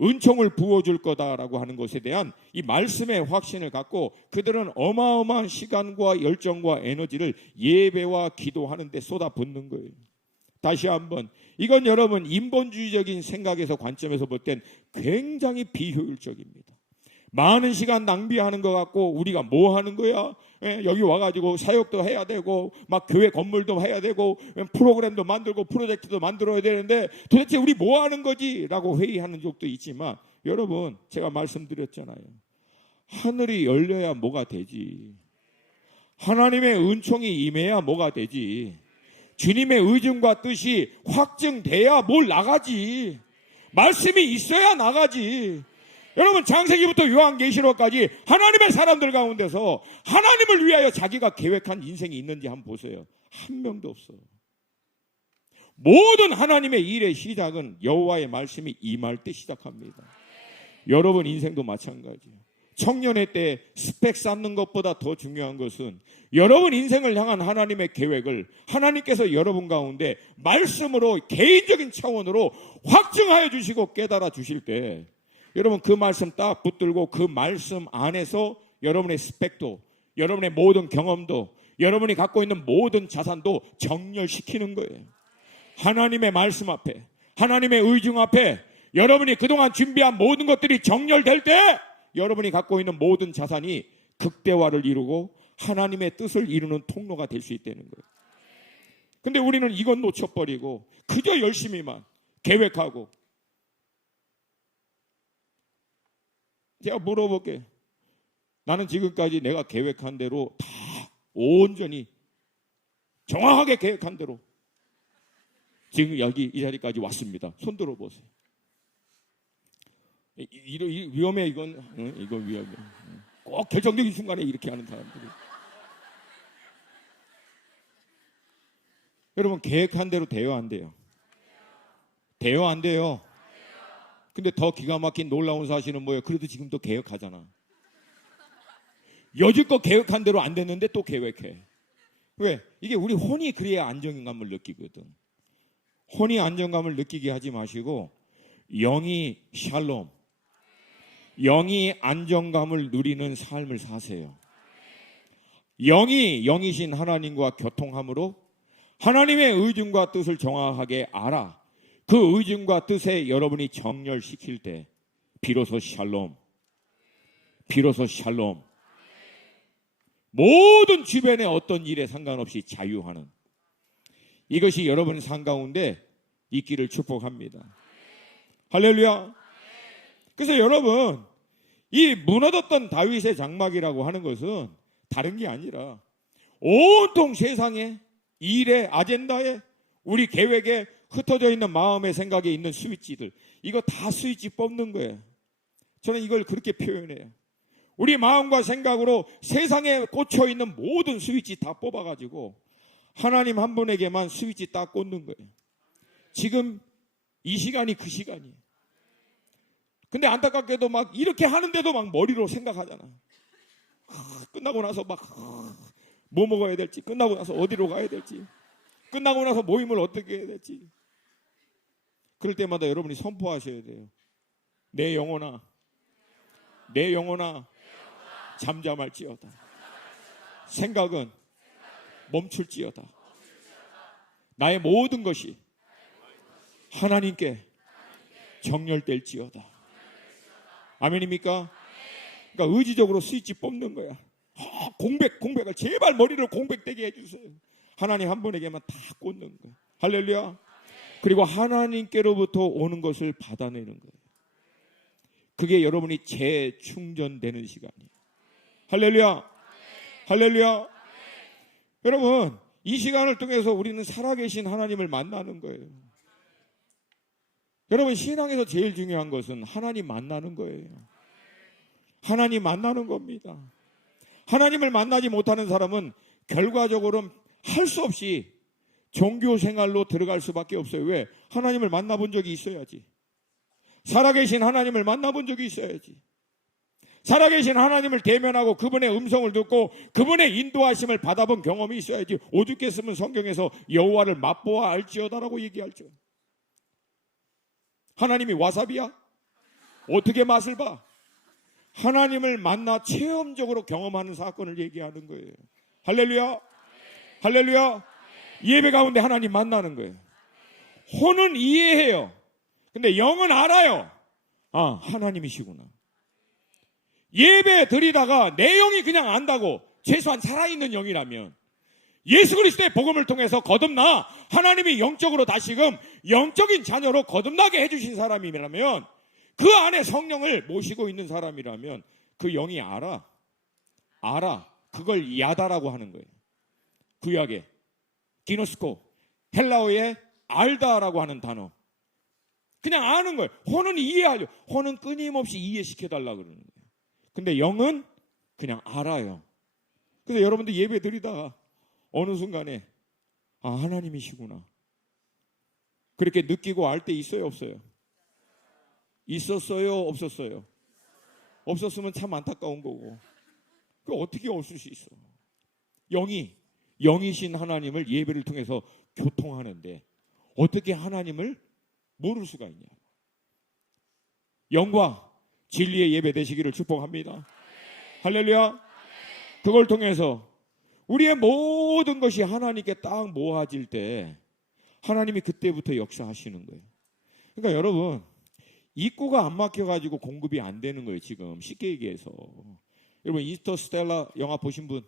은총을 부어줄 거다라고 하는 것에 대한 이 말씀의 확신을 갖고 그들은 어마어마한 시간과 열정과 에너지를 예배와 기도하는 데 쏟아붓는 거예요. 다시 한번, 이건 여러분 인본주의적인 생각에서 관점에서 볼 땐 굉장히 비효율적입니다. 많은 시간 낭비하는 것 같고 우리가 뭐 하는 거야? 여기 와가지고 사역도 해야 되고 막 교회 건물도 해야 되고 프로그램도 만들고 프로젝트도 만들어야 되는데 도대체 우리 뭐 하는 거지? 라고 회의하는 적도 있지만 여러분, 제가 말씀드렸잖아요. 하늘이 열려야 뭐가 되지? 하나님의 은총이 임해야 뭐가 되지? 주님의 의중과 뜻이 확증돼야 뭘 나가지? 말씀이 있어야 나가지. 여러분, 창세기부터 요한계시록까지 하나님의 사람들 가운데서 하나님을 위하여 자기가 계획한 인생이 있는지 한번 보세요. 한 명도 없어요. 모든 하나님의 일의 시작은 여호와의 말씀이 임할 때 시작합니다. 여러분 인생도 마찬가지예요. 청년의 때 스펙 쌓는 것보다 더 중요한 것은 여러분 인생을 향한 하나님의 계획을 하나님께서 여러분 가운데 말씀으로 개인적인 차원으로 확증하여 주시고 깨달아 주실 때 여러분 그 말씀 딱 붙들고 그 말씀 안에서 여러분의 스펙도, 여러분의 모든 경험도, 여러분이 갖고 있는 모든 자산도 정렬시키는 거예요. 하나님의 말씀 앞에, 하나님의 의중 앞에 여러분이 그동안 준비한 모든 것들이 정렬될 때 여러분이 갖고 있는 모든 자산이 극대화를 이루고 하나님의 뜻을 이루는 통로가 될 수 있다는 거예요. 근데 우리는 이건 놓쳐버리고 그저 열심히만 계획하고. 제가 물어볼게요. 나는 지금까지 내가 계획한 대로 다 온전히 정확하게 계획한 대로 지금 여기 이 자리까지 왔습니다. 손 들어보세요. 위험해 이건. 이건 위험해. 꼭 결정적인 순간에 이렇게 하는 사람들이. 여러분 계획한 대로 돼요 안 돼요? 돼요 안 돼요? 근데 더 기가 막힌 놀라운 사실은 뭐예요? 그래도 지금도 계획하잖아. 여지껏 계획한 대로 안 됐는데 또 계획해. 왜? 이게 우리 혼이 그래야 안정감을 느끼거든. 혼이 안정감을 느끼게 하지 마시고 영이 샬롬, 영이 안정감을 누리는 삶을 사세요. 영이신 하나님과 교통함으로 하나님의 의중과 뜻을 정확하게 알아 그 의중과 뜻에 여러분이 정렬시킬 때 비로소 샬롬, 비로소 샬롬, 모든 주변의 어떤 일에 상관없이 자유하는 이것이 여러분 삶 가운데 있기를 축복합니다. 할렐루야. 그래서 여러분, 이 무너졌던 다윗의 장막이라고 하는 것은 다른 게 아니라 온통 세상에, 일에, 아젠다에, 우리 계획에 흩어져 있는 마음의 생각에 있는 스위치들, 이거 다 스위치 뽑는 거예요. 저는 이걸 그렇게 표현해요. 우리 마음과 생각으로 세상에 꽂혀 있는 모든 스위치 다 뽑아가지고 하나님 한 분에게만 스위치 딱 꽂는 거예요. 지금 이 시간이 그 시간이에요. 근데 안타깝게도 막 이렇게 하는데도 막 머리로 생각하잖아. 끝나고 나서 막 뭐 먹어야 될지, 끝나고 나서 어디로 가야 될지, 끝나고 나서 모임을 어떻게 해야 될지. 그럴 때마다 여러분이 선포하셔야 돼요. 내 영혼아, 내 영혼아, 잠잠할지어다. 생각은 멈출지어다. 나의 모든 것이 하나님께 정렬될지어다. 아멘입니까? 그러니까 의지적으로 스위치 뽑는 거야. 공백을 제발 머리를 공백되게 해주세요. 하나님 한 분에게만 다 꽂는 거야. 할렐루야. 그리고 하나님께로부터 오는 것을 받아내는 거예요. 그게 여러분이 재충전되는 시간이에요. 할렐루야. 할렐루야. 여러분, 이 시간을 통해서 우리는 살아계신 하나님을 만나는 거예요. 여러분, 신앙에서 제일 중요한 것은 하나님 만나는 거예요. 하나님 만나는 겁니다. 하나님을 만나지 못하는 사람은 결과적으로는 할 수 없이 종교 생활로 들어갈 수밖에 없어요. 왜? 하나님을 만나본 적이 있어야지. 살아계신 하나님을 만나본 적이 있어야지. 살아계신 하나님을 대면하고 그분의 음성을 듣고 그분의 인도하심을 받아본 경험이 있어야지. 오죽했으면 성경에서 여호와를 맛보아 알지어다라고 얘기할죠. 하나님이 와사비야? 어떻게 맛을 봐? 하나님을 만나 체험적으로 경험하는 사건을 얘기하는 거예요. 할렐루야. 할렐루야. 예배 가운데 하나님 만나는 거예요. 혼은 이해해요. 근데 영은 알아요. 아, 하나님이시구나. 예배 드리다가 내 영이 그냥 안다고, 최소한 살아있는 영이라면, 예수 그리스도의 복음을 통해서 거듭나 하나님이 영적으로 다시금 영적인 자녀로 거듭나게 해주신 사람이라면, 그 안에 성령을 모시고 있는 사람이라면 그 영이 알아. 그걸 야다라고 하는 거예요. 구약에 기노스코, 헬라어에 알다라고 하는 단어. 그냥 아는 거예요. 혼은 이해하려. 혼은 끊임없이 이해시켜달라고 그러는 거예요. 근데 영은 그냥 알아요. 그래서 여러분들 예배 드리다가 어느 순간에 아, 하나님이시구나. 그렇게 느끼고 알 때 있어요, 없어요? 있었어요, 없었어요? 없었으면 참 안타까운 거고. 그 어떻게 없을 수 있어? 영이신 하나님을 예배를 통해서 교통하는데 어떻게 하나님을 모를 수가 있냐? 영과 진리의 예배 되시기를 축복합니다. 할렐루야. 그걸 통해서 우리의 모든 것이 하나님께 딱 모아질 때 하나님이 그때부터 역사하시는 거예요. 그러니까 여러분, 입구가 안 막혀가지고 공급이 안 되는 거예요. 지금 쉽게 얘기해서. 여러분, 인터스텔라 영화 보신 분?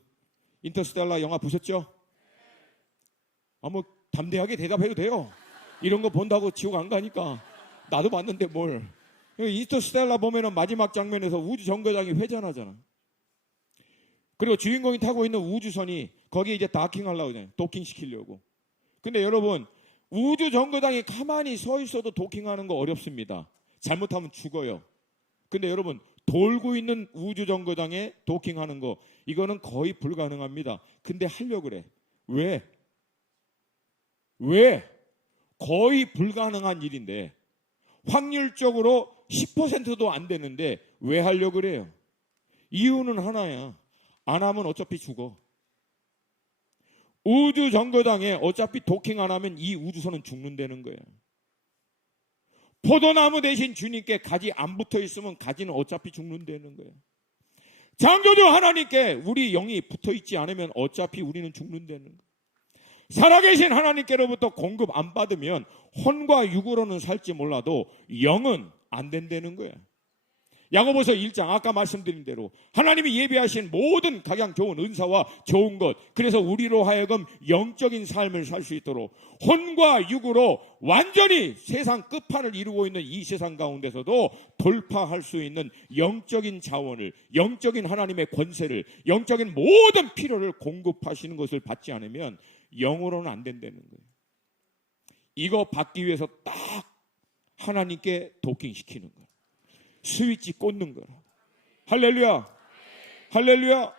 인터스텔라 영화 보셨죠? 뭐 담대하게 대답해도 돼요. 이런 거 본다고 지옥 안 가니까. 나도 봤는데 뭘. 인터스텔라 보면은 마지막 장면에서 우주 정거장이 회전하잖아. 그리고 주인공이 타고 있는 우주선이 거기에 이제 다킹하려고 그러잖아요. 도킹 시키려고. 근데 여러분, 우주 정거장이 가만히 서 있어도 도킹하는 거 어렵습니다. 잘못하면 죽어요. 근데 여러분, 돌고 있는 우주 정거장에 도킹하는 거, 이거는 거의 불가능합니다. 근데 하려고 그래. 왜? 거의 불가능한 일인데, 확률적으로 10%도 안 되는데 왜 하려고 그래요? 이유는 하나야. 안 하면 어차피 죽어. 우주 정거장에 어차피 도킹 안 하면 이 우주선은 죽는다는 거예요. 포도나무 대신 주님께 가지 안 붙어 있으면 가지는 어차피 죽는다는 거예요. 창조주 하나님께 우리 영이 붙어 있지 않으면 어차피 우리는 죽는다는 거예요. 살아계신 하나님께로부터 공급 안 받으면 혼과 육으로는 살지 몰라도 영은 안 된다는 거예요. 야고보서 1장 아까 말씀드린 대로 하나님이 예비하신 모든 가장 좋은 은사와 좋은 것, 그래서 우리로 하여금 영적인 삶을 살 수 있도록 혼과 육으로 완전히 세상 끝판을 이루고 있는 이 세상 가운데서도 돌파할 수 있는 영적인 자원을, 영적인 하나님의 권세를, 영적인 모든 필요를 공급하시는 것을 받지 않으면 영으로는 안 된다는 거예요. 이거 받기 위해서 딱 하나님께 도킹시키는 거예요. 스위치 꽂는 거라. 할렐루야. 할렐루야.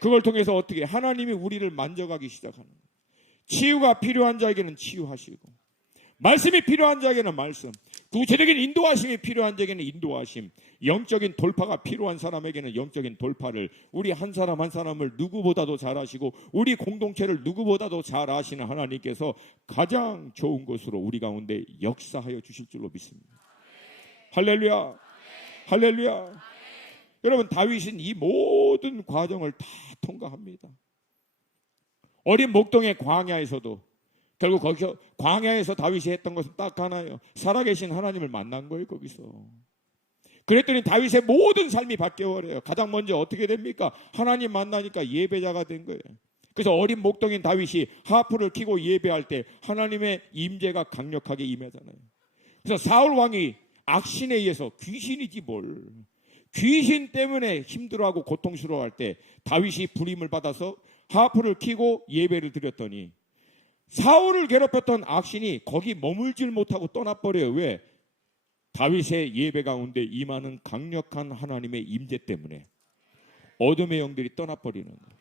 그걸 통해서 어떻게 하나님이 우리를 만져가기 시작하는 거예요. 치유가 필요한 자에게는 치유하시고, 말씀이 필요한 자에게는 말씀, 구체적인 인도하심이 필요한 자에게는 인도하심, 영적인 돌파가 필요한 사람에게는 영적인 돌파를, 우리 한 사람 한 사람을 누구보다도 잘 아시고 우리 공동체를 누구보다도 잘 아시는 하나님께서 가장 좋은 것으로 우리 가운데 역사하여 주실 줄로 믿습니다. 할렐루야. 할렐루야. 여러분, 다윗은 이 모든 과정을 다 통과합니다. 어린 목동의 광야에서도 결국 거기서 광야에서 다윗이 했던 것은 딱 하나예요. 살아계신 하나님을 만난 거예요. 거기서 그랬더니 다윗의 모든 삶이 바뀌어버려요. 가장 먼저 어떻게 됩니까? 하나님 만나니까 예배자가 된 거예요. 그래서 어린 목동인 다윗이 하프를 켜고 예배할 때 하나님의 임재가 강력하게 임하잖아요. 그래서 사울 왕이 악신에 의해서, 귀신이지 뭘, 귀신 때문에 힘들어하고 고통스러워할 때 다윗이 부림을 받아서 하프를 켜고 예배를 드렸더니 사울을 괴롭혔던 악신이 거기 머물질 못하고 떠나버려요. 왜? 다윗의 예배 가운데 임하는 강력한 하나님의 임재 때문에 어둠의 영들이 떠나버리는 거예요.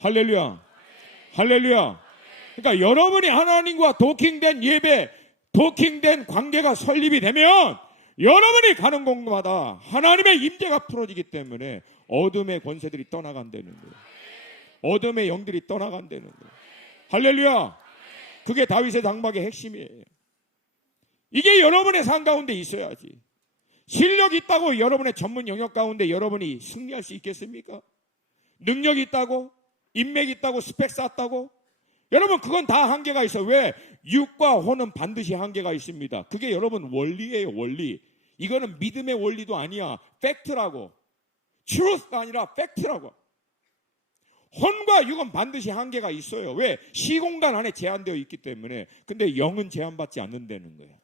할렐루야. 할렐루야. 그러니까 여러분이 하나님과 도킹된 예배, 도킹된 관계가 설립이 되면 여러분이 가는 곳마다 하나님의 임재가 풀어지기 때문에 어둠의 권세들이 떠나간다는 거예요. 어둠의 영들이 떠나간다는 거예요. 할렐루야. 그게 다윗의 장막의 핵심이에요. 이게 여러분의 삶 가운데 있어야지. 실력이 있다고 여러분의 전문 영역 가운데 여러분이 승리할 수 있겠습니까? 능력이 있다고, 인맥이 있다고, 스펙 쌓았다고, 여러분 그건 다 한계가 있어. 왜? 육과 혼은 반드시 한계가 있습니다. 그게 여러분 원리예요. 원리. 이거는 믿음의 원리도 아니야. 팩트라고. truth가 아니라 팩트라고. 혼과 육은 반드시 한계가 있어요. 왜? 시공간 안에 제한되어 있기 때문에. 근데 영은 제한받지 않는다는 거예요.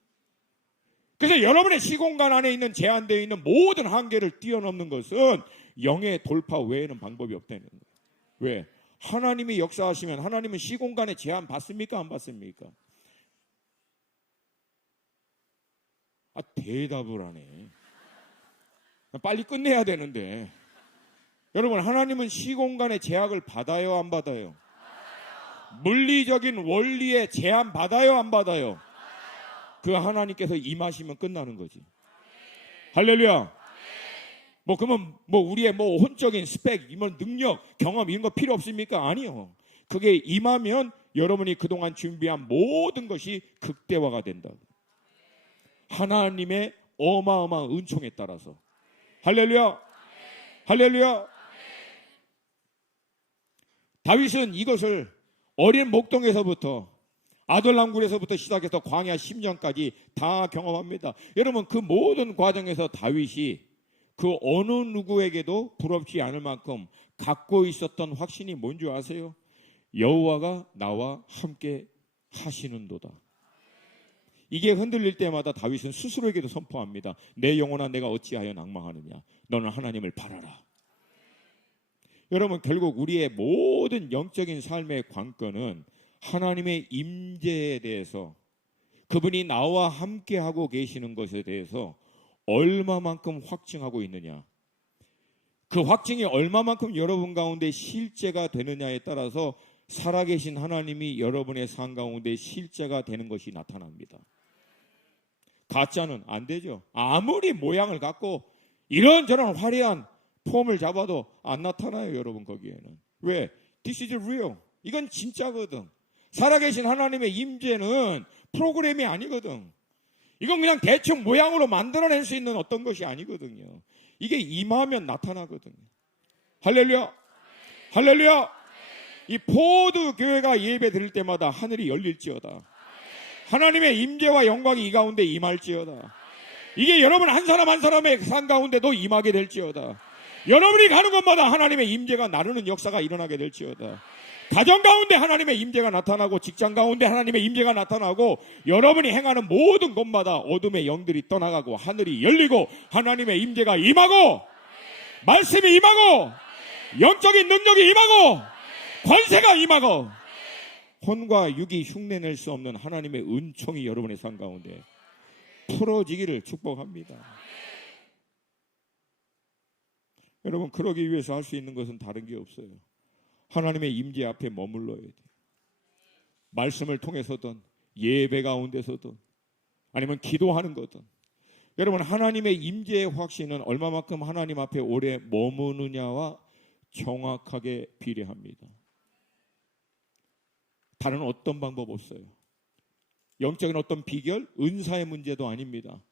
그래서 여러분의 시공간 안에 있는 제한되어 있는 모든 한계를 뛰어넘는 것은 영의 돌파 외에는 방법이 없다는 거예요. 왜? 하나님이 역사하시면 하나님은 시공간에 제한 받습니까? 안 받습니까? 대답을 하네. 빨리 끝내야 되는데. 여러분, 하나님은 시공간의 제약을 받아요? 안 받아요? 물리적인 원리의 제한 받아요? 안 받아요? 그 하나님께서 임하시면 끝나는 거지. 할렐루야. 그러면 우리의 혼적인 스펙, 능력, 경험 이런 거 필요 없습니까? 아니요. 그게 임하면 여러분이 그동안 준비한 모든 것이 극대화가 된다. 하나님의 어마어마한 은총에 따라서. 할렐루야. 할렐루야. 다윗은 이것을 어린 목동에서부터 아둘람굴에서부터 시작해서 광야 10년까지 다 경험합니다. 여러분, 그 모든 과정에서 다윗이 그 어느 누구에게도 부럽지 않을 만큼 갖고 있었던 확신이 뭔지 아세요? 여호와가 나와 함께 하시는도다. 이게 흔들릴 때마다 다윗은 스스로에게도 선포합니다. 내 영혼아, 내가 어찌하여 낭망하느냐? 너는 하나님을 바라라. 여러분, 결국 우리의 모든 영적인 삶의 관건은 하나님의 임재에 대해서, 그분이 나와 함께하고 계시는 것에 대해서 얼마만큼 확증하고 있느냐, 그 확증이 얼마만큼 여러분 가운데 실제가 되느냐에 따라서 살아계신 하나님이 여러분의 삶 가운데 실제가 되는 것이 나타납니다. 가짜는 안 되죠. 아무리 모양을 갖고 이런저런 화려한 폼을 잡아도 안 나타나요. 여러분 거기에는. 왜? This is real. 이건 진짜거든. 살아계신 하나님의 임재는 프로그램이 아니거든. 이건 그냥 대충 모양으로 만들어낼 수 있는 어떤 것이 아니거든요. 이게 임하면 나타나거든요. 할렐루야! 할렐루야! 이 포드 교회가 예배 드릴 때마다 하늘이 열릴지어다. 하나님의 임재와 영광이 이 가운데 임할지어다. 이게 여러분 한 사람 한 사람의 삶 가운데도 임하게 될지어다. 여러분이 가는 곳마다 하나님의 임재가 나르는 역사가 일어나게 될지어다. 가정 가운데 하나님의 임재가 나타나고 직장 가운데 하나님의 임재가 나타나고 여러분이 행하는 모든 곳마다 어둠의 영들이 떠나가고 하늘이 열리고 하나님의 임재가 임하고 말씀이 임하고 영적인 능력이 임하고 권세가 임하고 혼과 육이 흉내낼 수 없는 하나님의 은총이 여러분의 삶 가운데 풀어지기를 축복합니다. 여러분, 그러기 위해서 할 수 있는 것은 다른 게 없어요. 하나님의 임재 앞에 머물러야 돼요. 말씀을 통해서든 예배 가운데서든 아니면 기도하는 거든. 여러분, 하나님의 임재의 확신은 얼마만큼 하나님 앞에 오래 머무느냐와 정확하게 비례합니다. 다른 어떤 방법 없어요. 영적인 어떤 비결, 은사의 문제도 아닙니다.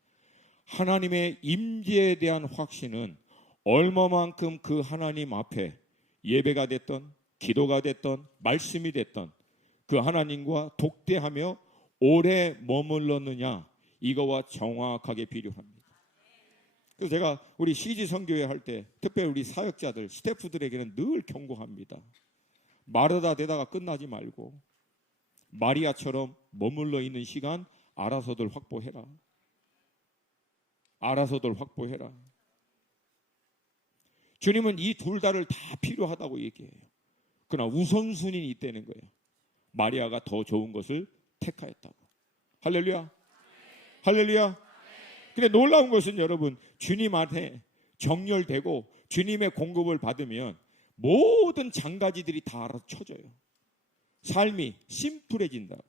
하나님의 임재에 대한 확신은 얼마만큼 그 하나님 앞에 예배가 됐던 기도가 됐던 말씀이 됐던 그 하나님과 독대하며 오래 머물렀느냐, 이거와 정확하게 비교합니다. 그래서 제가 우리 CG 선교회 할 때 특별히 우리 사역자들 스태프들에게는 늘 경고합니다. 말하다 대다가 끝나지 말고 마리아처럼 머물러 있는 시간 알아서들 확보해라. 알아서들 확보해라. 주님은 이 둘 다를 다 필요하다고 얘기해요. 그러나 우선순위는 있다는 거예요. 마리아가 더 좋은 것을 택하였다고. 할렐루야. 할렐루야. 근데 놀라운 것은 여러분, 주님 안에 정렬되고 주님의 공급을 받으면 모든 장가지들이 다 알아서 쳐져요. 삶이 심플해진다고.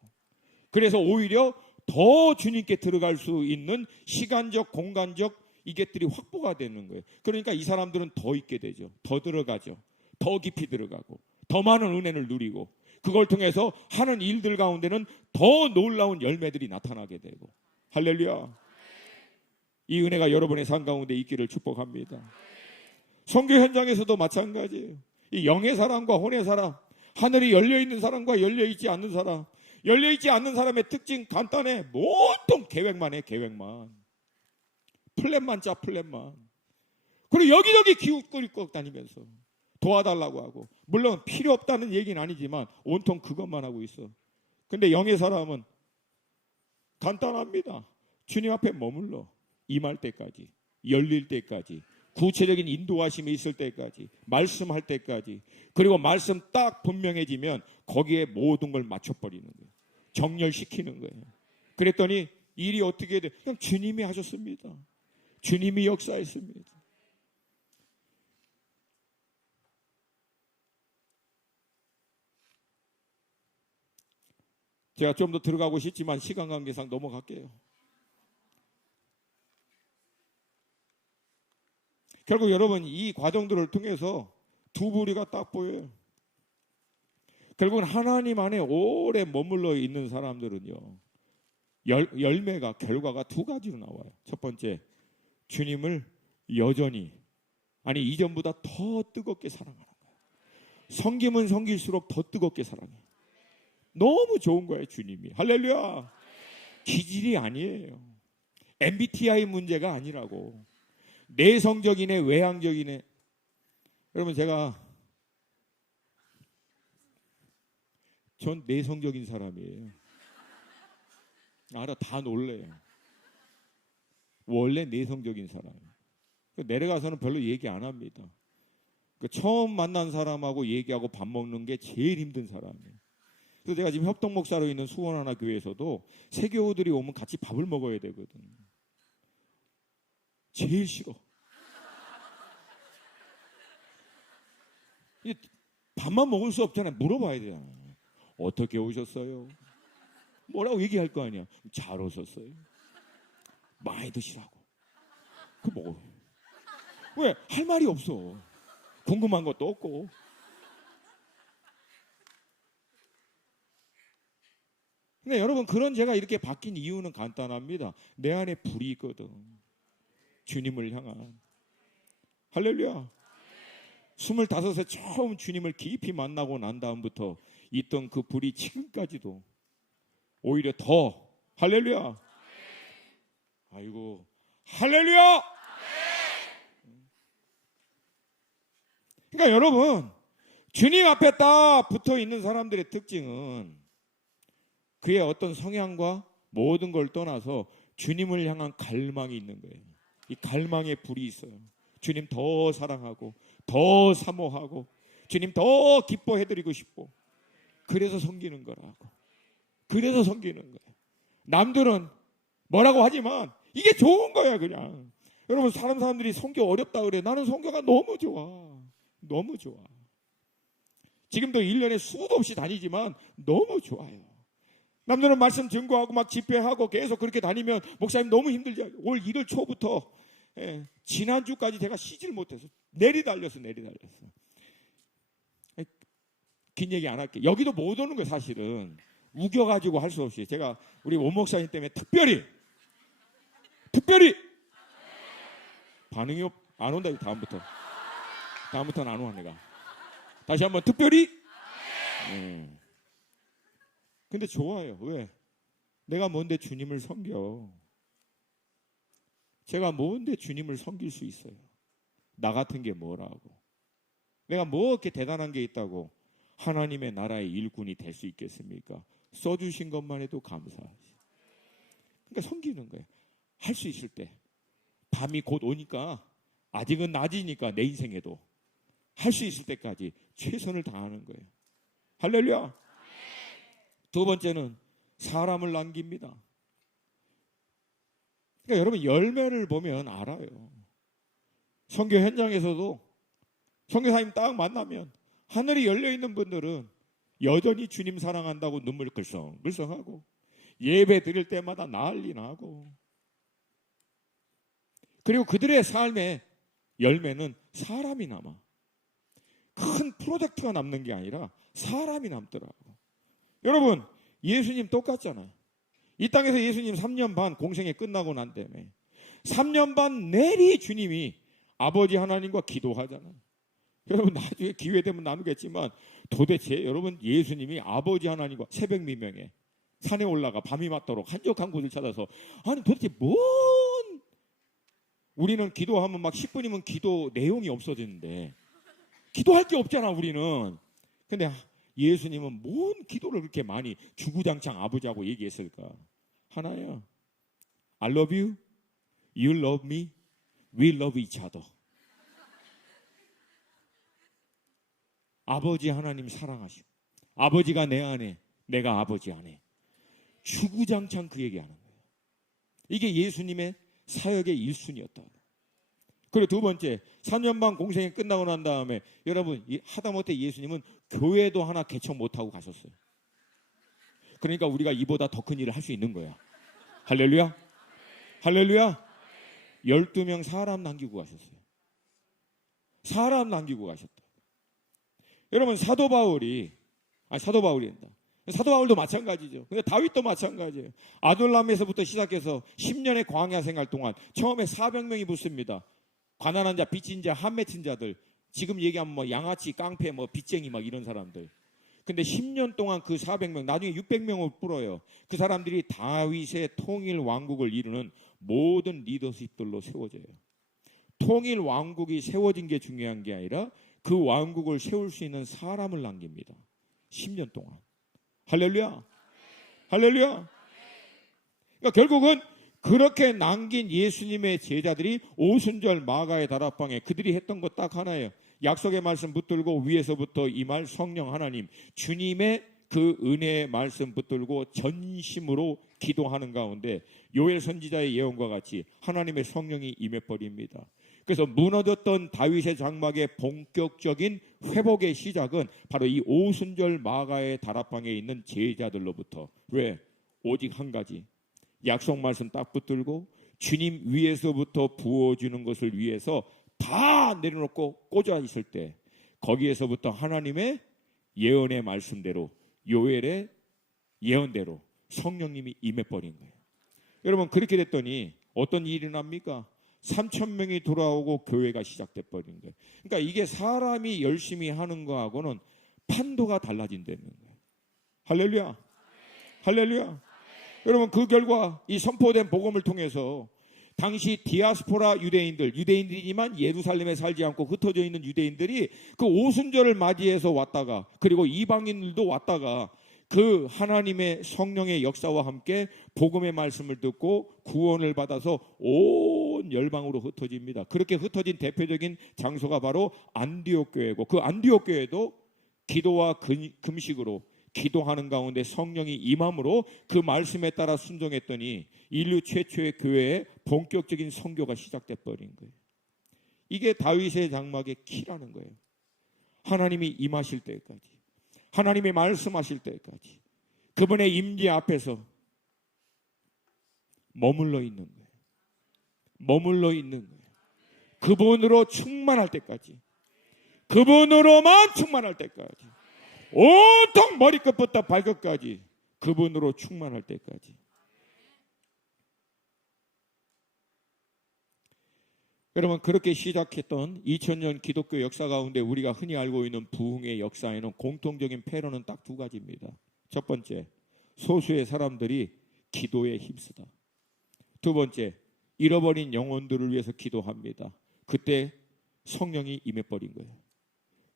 그래서 오히려 더 주님께 들어갈 수 있는 시간적, 공간적 이것들이 확보가 되는 거예요. 그러니까 이 사람들은 더 있게 되죠. 더 들어가죠. 더 깊이 들어가고 더 많은 은혜를 누리고 그걸 통해서 하는 일들 가운데는 더 놀라운 열매들이 나타나게 되고. 할렐루야. 이 은혜가 여러분의 삶 가운데 있기를 축복합니다. 선교 현장에서도 마찬가지예요. 이 영의 사람과 혼의 사람, 하늘이 열려있는 사람과 열려있지 않는 사람, 열려있지 않는 사람의 특징 간단해. 모든 계획만 해. 계획만. 플랜만 짜. 플랜만. 그리고 여기저기 기웃거리고 다니면서 도와달라고 하고, 물론 필요 없다는 얘기는 아니지만 온통 그것만 하고 있어. 근데 영의 사람은 간단합니다. 주님 앞에 머물러 임할 때까지, 열릴 때까지, 구체적인 인도하심이 있을 때까지, 말씀할 때까지, 그리고 말씀 딱 분명해지면 거기에 모든 걸 맞춰버리는 거예요. 정렬시키는 거예요. 그랬더니 일이 어떻게 돼? 그냥 주님이 하셨습니다. 주님이 역사했습니다. 제가 좀 더 들어가고 싶지만 시간 관계상 넘어갈게요. 결국 여러분, 이 과정들을 통해서 두 부류가 딱 보여요. 결국은 하나님 안에 오래 머물러 있는 사람들은요, 열매가, 결과가 두 가지로 나와요. 첫 번째, 주님을 여전히, 아니 이전보다 더 뜨겁게 사랑하는 거예요. 섬기면 섬길수록 더 뜨겁게 사랑해요. 너무 좋은 거예요, 주님이. 할렐루야. 기질이 아니에요. MBTI 문제가 아니라고. 내성적이네, 외향적이네. 여러분, 전 내성적인 사람이에요. 알아, 다 놀래요. 원래 내성적인 사람이에요. 내려가서는 별로 얘기 안 합니다. 처음 만난 사람하고 얘기하고 밥 먹는 게 제일 힘든 사람이에요. 그래서 제가 지금 협동 목사로 있는 수원하나 교회에서도 세교우들이 오면 같이 밥을 먹어야 되거든. 제일 싫어. 밥만 먹을 수 없잖아요. 물어봐야 되잖아요. 어떻게 오셨어요? 뭐라고 얘기할 거 아니야. 잘 오셨어요. 많이 드시라고. 그 먹어. 왜? 할 말이 없어. 궁금한 것도 없고. 근데 여러분, 그런 제가 이렇게 바뀐 이유는 간단합니다. 내 안에 불이 있거든. 주님을 향한. 할렐루야. 25세 처음 주님을 깊이 만나고 난 다음부터 있던 그 불이 지금까지도 오히려 더, 할렐루야. 아이고, 할렐루야. 그러니까 여러분, 주님 앞에 딱 붙어 있는 사람들의 특징은 그의 어떤 성향과 모든 걸 떠나서 주님을 향한 갈망이 있는 거예요. 이 갈망의 불이 있어요. 주님 더 사랑하고 더 사모하고 주님 더 기뻐해드리고 싶고, 그래서 섬기는 거라고. 그래서 섬기는 거예요. 남들은 뭐라고 하지만 이게 좋은 거야 그냥. 여러분, 사람들이 선교 어렵다 그래. 나는 선교가 너무 좋아. 너무 좋아. 지금도 1년에 수도 없이 다니지만 너무 좋아요. 남들은 말씀 증거하고 막 집회하고 계속 그렇게 다니면 목사님 너무 힘들죠. 올 1월 초부터 지난주까지 제가 쉬질 못해서 내리달렸어. 긴 얘기 안 할게. 여기도 못 오는 거예요. 사실은 우겨가지고 할 수 없이 제가 우리 원 목사님 때문에 특별히 반응이 안 온다. 다음부터는 안 와. 내가 다시 한번 특별히. 근데 좋아요. 왜? 내가 뭔데 주님을 섬겨. 제가 뭔데 주님을 섬길 수 있어요. 나 같은 게 뭐라고. 내가 뭐 이렇게 대단한 게 있다고 하나님의 나라의 일꾼이 될 수 있겠습니까? 써주신 것만 해도 감사하지. 그러니까 섬기는 거예요. 할 수 있을 때. 밤이 곧 오니까, 아직은 낮이니까 내 인생에도 할 수 있을 때까지 최선을 다하는 거예요. 할렐루야. 두 번째는 사람을 남깁니다. 그러니까 여러분, 열매를 보면 알아요. 선교 현장에서도 선교사님 딱 만나면 하늘이 열려있는 분들은 여전히 주님 사랑한다고 눈물 글썽글썽하고 예배 드릴 때마다 난리 나고, 그리고 그들의 삶의 열매는 사람이 남아. 큰 프로젝트가 남는 게 아니라 사람이 남더라고. 여러분, 예수님 똑같잖아요. 이 땅에서 예수님 3년 반 공생에 끝나고 난 다음에 3년 반 내리 주님이 아버지 하나님과 기도하잖아요. 여러분, 나중에 기회 되면 나누겠지만 도대체 여러분, 예수님이 아버지 하나님과 새벽 미명에 산에 올라가 밤이 맞도록 한적한 곳을 찾아서, 아니 도대체 우리는 기도하면 막 10분이면 기도 내용이 없어지는데 기도할 게 없잖아 우리는. 근데 예수님은 뭔 기도를 그렇게 많이 주구장창 아버지하고 얘기했을까? 하나야. I love you, you love me, we love each other. 아버지 하나님 사랑하시고 아버지가 내 안에, 내가 아버지 안에. 주구장창 그 얘기하는 거예요. 이게 예수님의 사역의 1순위였다. 그리고 두 번째, 3년 반 공생이 끝나고 난 다음에 여러분, 하다못해 예수님은 교회도 하나 개척 못하고 가셨어요. 그러니까 우리가 이보다 더 큰 일을 할 수 있는 거야. 할렐루야. 할렐루야. 12명 사람 남기고 가셨어요. 사람 남기고 가셨다. 여러분, 사도 바울도 마찬가지죠. 근데 다윗도 마찬가지예요. 아둘람에서부터 시작해서 10년의 광야 생활 동안 처음에 400명이 붙습니다. 가난한 자, 빚진 자, 한 맺힌 자들. 지금 얘기하면 뭐 양아치, 깡패, 뭐 빚쟁이 막 이런 사람들. 근데 10년 동안 그 400명, 나중에 600명을 뿌려요. 그 사람들이 다윗의 통일 왕국을 이루는 모든 리더십들로 세워져요. 통일 왕국이 세워진 게 중요한 게 아니라 그 왕국을 세울 수 있는 사람을 남깁니다. 10년 동안. 할렐루야. 할렐루야. 그러니까 결국은 그렇게 남긴 예수님의 제자들이 오순절 마가의 다락방에 그들이 했던 것 딱 하나예요. 약속의 말씀 붙들고 위에서부터 임할 성령 하나님, 주님의 그 은혜의 말씀 붙들고 전심으로 기도하는 가운데 요엘 선지자의 예언과 같이 하나님의 성령이 임해버립니다. 그래서 무너졌던 다윗의 장막의 본격적인 회복의 시작은 바로 이 오순절 마가의 다락방에 있는 제자들로부터. 왜? 오직 한 가지. 약속 말씀 딱 붙들고 주님 위에서부터 부어주는 것을 위해서 다 내려놓고 꽂아 있을 때, 거기에서부터 하나님의 예언의 말씀대로, 요엘의 예언대로 성령님이 임해버린 거예요. 여러분, 그렇게 됐더니 어떤 일이 납니까? 3,000명이 돌아오고 교회가 시작돼 버린 거예요. 그러니까 이게 사람이 열심히 하는 거하고는 판도가 달라진다는 거예요. 할렐루야. 할렐루야. 여러분, 그 결과 이 선포된 복음을 통해서 당시 디아스포라 유대인들이지만 예루살렘에 살지 않고 흩어져 있는 유대인들이 그 오순절을 맞이해서 왔다가, 그리고 이방인들도 왔다가 그 하나님의 성령의 역사와 함께 복음의 말씀을 듣고 구원을 받아서 온 열방으로 흩어집니다. 그렇게 흩어진 대표적인 장소가 바로 안디옥 교회고, 그 안디옥 교회도 기도와 금식으로 기도하는 가운데 성령이 임함으로 그 말씀에 따라 순종했더니 인류 최초의 교회의 본격적인 선교가 시작돼 버린 거예요. 이게 다윗의 장막의 키라는 거예요. 하나님이 임하실 때까지, 하나님이 말씀하실 때까지 그분의 임재 앞에서 머물러 있는 거예요. 머물러 있는 거예요. 그분으로 충만할 때까지, 그분으로만 충만할 때까지, 온통 머리끝부터 발끝까지 그분으로 충만할 때까지. 여러분, 그렇게 시작했던 2000년 기독교 역사 가운데 우리가 흔히 알고 있는 부흥의 역사에는 공통적인 패러는 딱 두 가지입니다. 첫 번째, 소수의 사람들이 기도에 힘쓰다. 두 번째, 잃어버린 영혼들을 위해서 기도합니다. 그때 성령이 임해버린 거예요.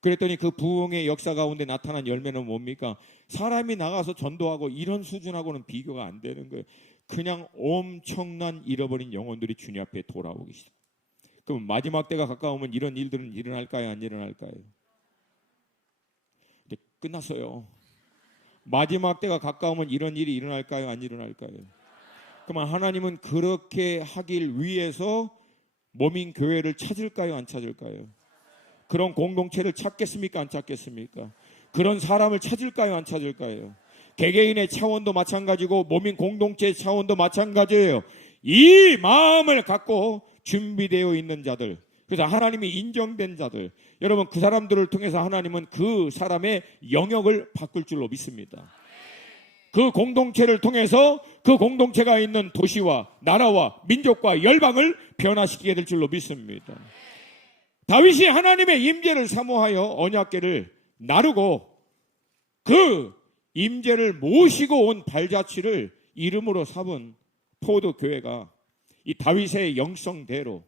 그랬더니 그 부흥의 역사 가운데 나타난 열매는 뭡니까? 사람이 나가서 전도하고 이런 수준하고는 비교가 안 되는 거예요. 그냥 엄청난 잃어버린 영혼들이 주님 앞에 돌아오기 시작. 그럼 마지막 때가 가까우면 이런 일들은 일어날까요? 안 일어날까요? 이제 끝났어요. 마지막 때가 가까우면 이런 일이 일어날까요? 안 일어날까요? 그러면 하나님은 그렇게 하길 위해서 몸인 교회를 찾을까요? 안 찾을까요? 그런 공동체를 찾겠습니까? 안 찾겠습니까? 그런 사람을 찾을까요? 안 찾을까요? 개개인의 차원도 마찬가지고 몸인 공동체의 차원도 마찬가지예요. 이 마음을 갖고 준비되어 있는 자들, 그래서 하나님이 인정된 자들, 여러분, 그 사람들을 통해서 하나님은 그 사람의 영역을 바꿀 줄로 믿습니다. 그 공동체를 통해서 그 공동체가 있는 도시와 나라와 민족과 열방을 변화시키게 될 줄로 믿습니다. 다윗이 하나님의 임재를 사모하여 언약궤를 나르고 그 임재를 모시고 온 발자취를 이름으로 삼은 포도교회가 이 다윗의 영성대로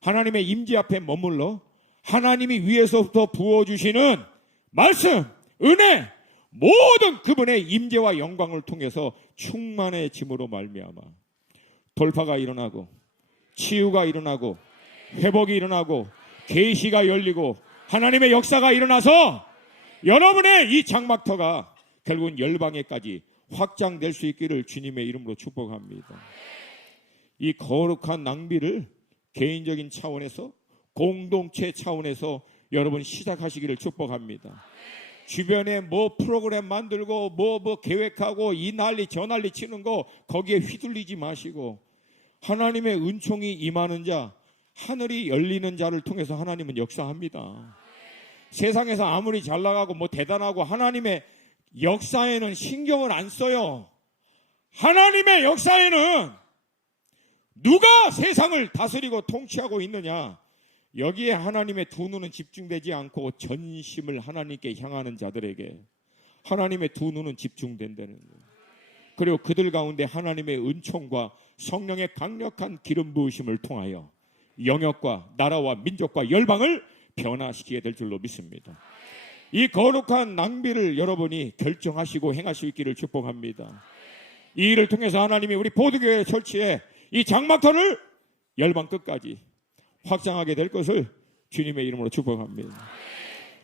하나님의 임재 앞에 머물러 하나님이 위에서부터 부어주시는 말씀, 은혜, 모든 그분의 임재와 영광을 통해서 충만해짐으로 말미암아 돌파가 일어나고 치유가 일어나고 회복이 일어나고 계시가 열리고 하나님의 역사가 일어나서 여러분의 이 장막터가 결국은 열방에까지 확장될 수 있기를 주님의 이름으로 축복합니다. 이 거룩한 낭비를 개인적인 차원에서, 공동체 차원에서 여러분 시작하시기를 축복합니다. 주변에 뭐 프로그램 만들고 뭐 계획하고 이 난리 저 난리 치는 거 거기에 휘둘리지 마시고 하나님의 은총이 임하는 자, 하늘이 열리는 자를 통해서 하나님은 역사합니다. 세상에서 아무리 잘 나가고 뭐 대단하고 하나님의 역사에는 신경을 안 써요. 하나님의 역사에는 누가 세상을 다스리고 통치하고 있느냐, 여기에 하나님의 두 눈은 집중되지 않고 전심을 하나님께 향하는 자들에게 하나님의 두 눈은 집중된다는 거예요. 그리고 그들 가운데 하나님의 은총과 성령의 강력한 기름 부으심을 통하여 영역과 나라와 민족과 열방을 변화시키게 될 줄로 믿습니다. 이 거룩한 낭비를 여러분이 결정하시고 행할 수 있기를 축복합니다. 이 일을 통해서 하나님이 우리 보드교회 철치에 이 장막터를 열방 끝까지 확장하게 될 것을 주님의 이름으로 축복합니다.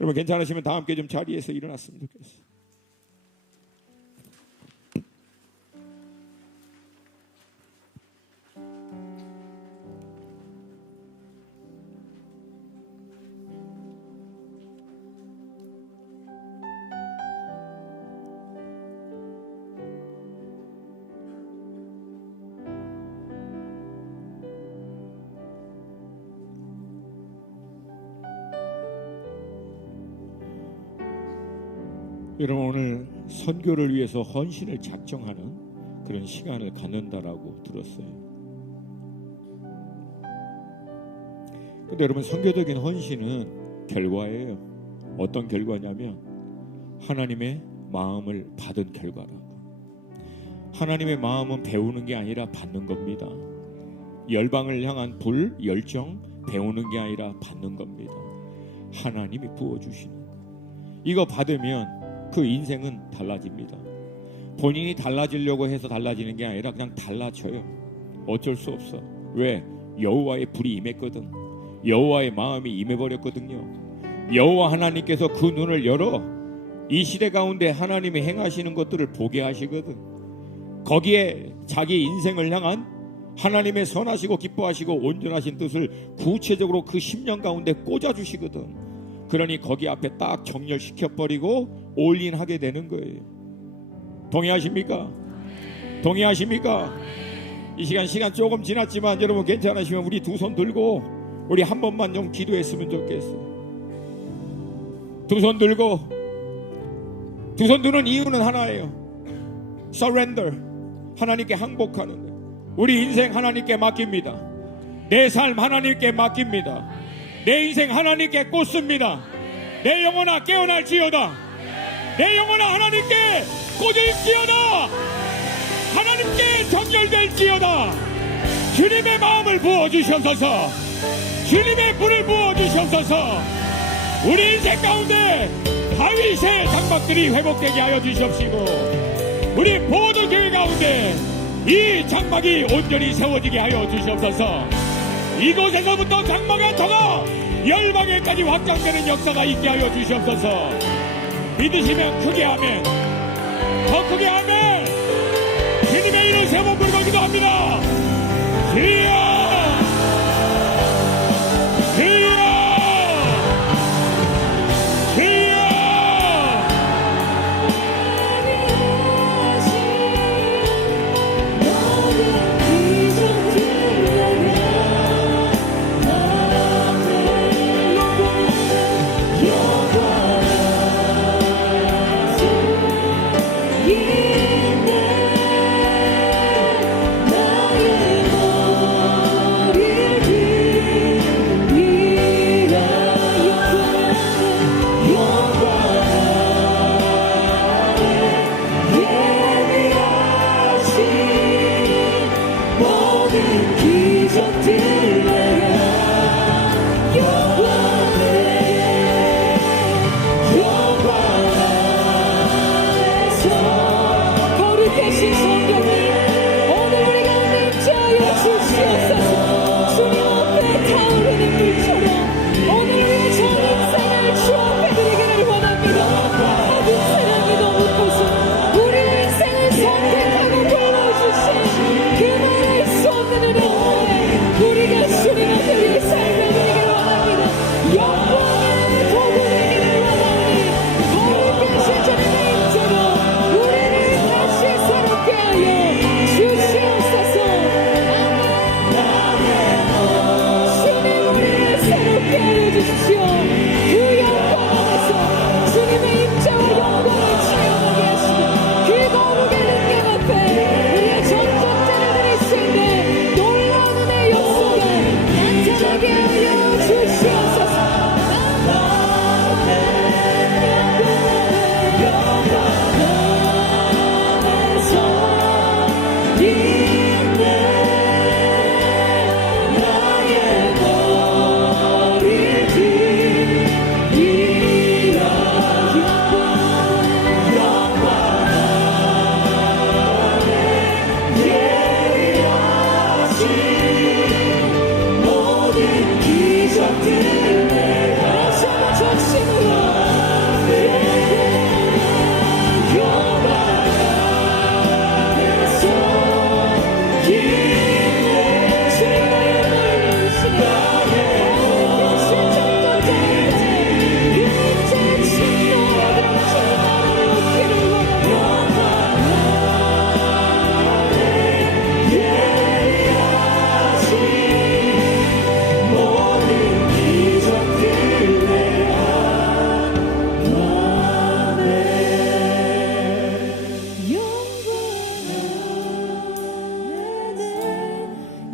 여러분, 괜찮으시면 다 함께 좀 자리에서 일어났으면 좋겠어요. 여러분, 오늘 선교를 위해서 헌신을 작정하는 그런 시간을 갖는다라고 들었어요. 근데 여러분, 선교적인 헌신은 결과예요. 어떤 결과냐면 하나님의 마음을 받은 결과라고. 하나님의 마음은 배우는 게 아니라 받는 겁니다. 열방을 향한 불, 열정, 배우는 게 아니라 받는 겁니다. 하나님이 부어주시는 거. 이거 받으면 그 인생은 달라집니다. 본인이 달라지려고 해서 달라지는 게 아니라 그냥 달라져요. 어쩔 수 없어. 왜? 여호와의 불이 임했거든. 여호와의 마음이 임해버렸거든요. 여호와 하나님께서 그 눈을 열어 이 시대 가운데 하나님이 행하시는 것들을 보게 하시거든. 거기에 자기 인생을 향한 하나님의 선하시고 기뻐하시고 온전하신 뜻을 구체적으로 그 10년 가운데 꽂아주시거든. 그러니 거기 앞에 딱 정렬시켜버리고 올인하게 되는 거예요. 동의하십니까? 동의하십니까? 이 시간 조금 지났지만 여러분 괜찮으시면 우리 두 손 들고 우리 한 번만 좀 기도했으면 좋겠어요. 두 손 들고, 두 손 드는 이유는 하나예요. Surrender. 하나님께 항복하는 거예요. 우리 인생 하나님께 맡깁니다. 내 삶 하나님께 맡깁니다. 내 인생 하나님께 꽂습니다. 내 영혼아 깨어날지어다. 내 영혼아 하나님께 꽂을지어다. 하나님께 정결될지어다. 주님의 마음을 부어주셔서, 주님의 불을 부어주셔서 우리 인생 가운데 다윗의 장막들이 회복되게 하여 주시옵시고, 우리 모든 교회 가운데 이 장막이 온전히 세워지게 하여 주시옵소서. 이곳에서부터 장막의 터가 열방에까지 확장되는 역사가 있게 하여 주시옵소서. 믿으시면 크게 아멘. 더 크게 아멘. 주님의 이름 세 번 부르고 기도합니다. 주여, 주여, 주여.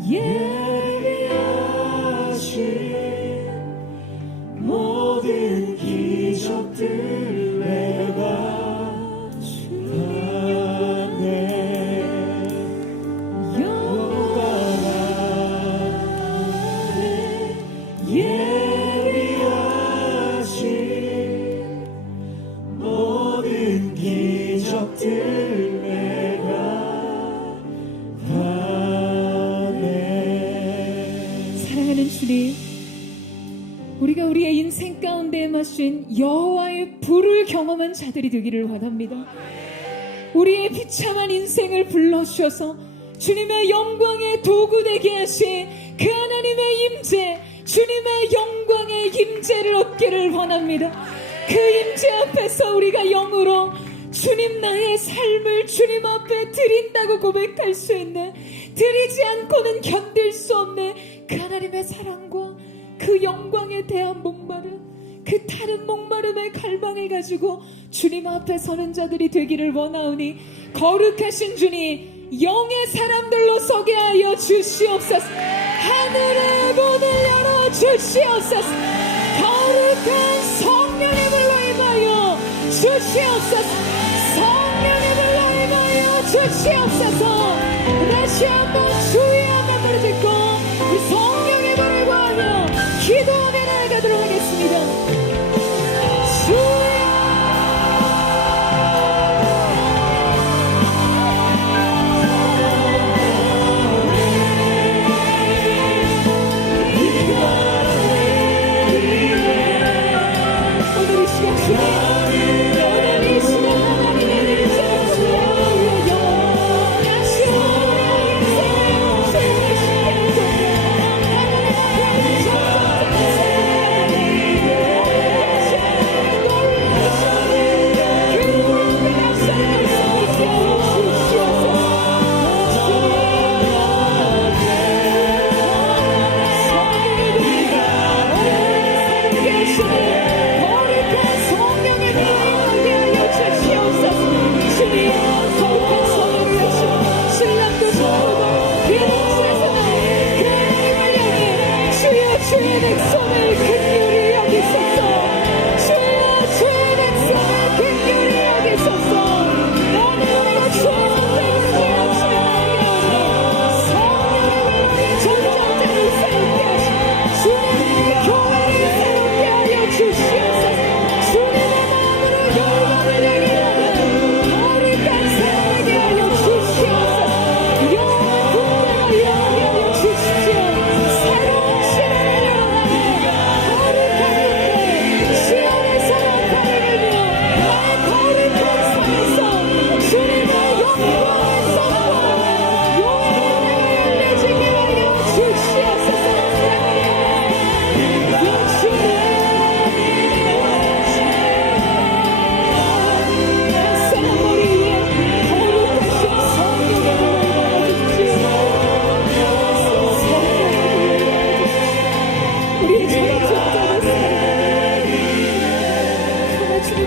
예비하신 모든 기적들 내가 예비하신 모든 기적들 내가 가네. 사랑하는 주님, 우리가 우리의 인생 가운데 마신 여호와의 불을 경험한 자들이 되기를 원합니다. 우리의 비참한 인생을 불러주셔서 주님의 영광의 도구 되게 하신 그 하나님의 임재, 주님의 영광의 임재를 얻기를 원합니다. 그 임재 앞에서 우리가 영으로 주님 나의 삶을 주님 앞에 드린다고 고백할 수 있는, 드리지 않고는 견딜 수 없는 그 하나님의 사랑과 그 영광에 대한 목마름, 그 타는 목마름의 갈망을 가지고 주님 앞에 서는 자들이 되기를 원하오니 거룩하신 주님, 영의 사람들로 서게 하여 주시옵소서. 하늘의 문을 열어 주시옵소서. 거룩한 성령의 불로 임하여 주시옵소서. 성령의 불로 임하여 주시옵소서. 다시 한번 주의 한번을 듣고 이 성령의 불을 구하며 기도하며 나아가도록 하겠습니다. 주의 백성을 긍휼히 여기소서. 주여 주의 백성을 긍휼히 여기소서. 나는 우리가 주의 성령의 전쟁자를 세우게 하시고 주님의 교회를 세우게 하여 주시옵소서. 주님의 마음으로 영광을 내게 하는 거룩한 사랑하게 하여 주시옵소서. 영원한 군대가 영하게 하여 주십시오. 새로운 시대를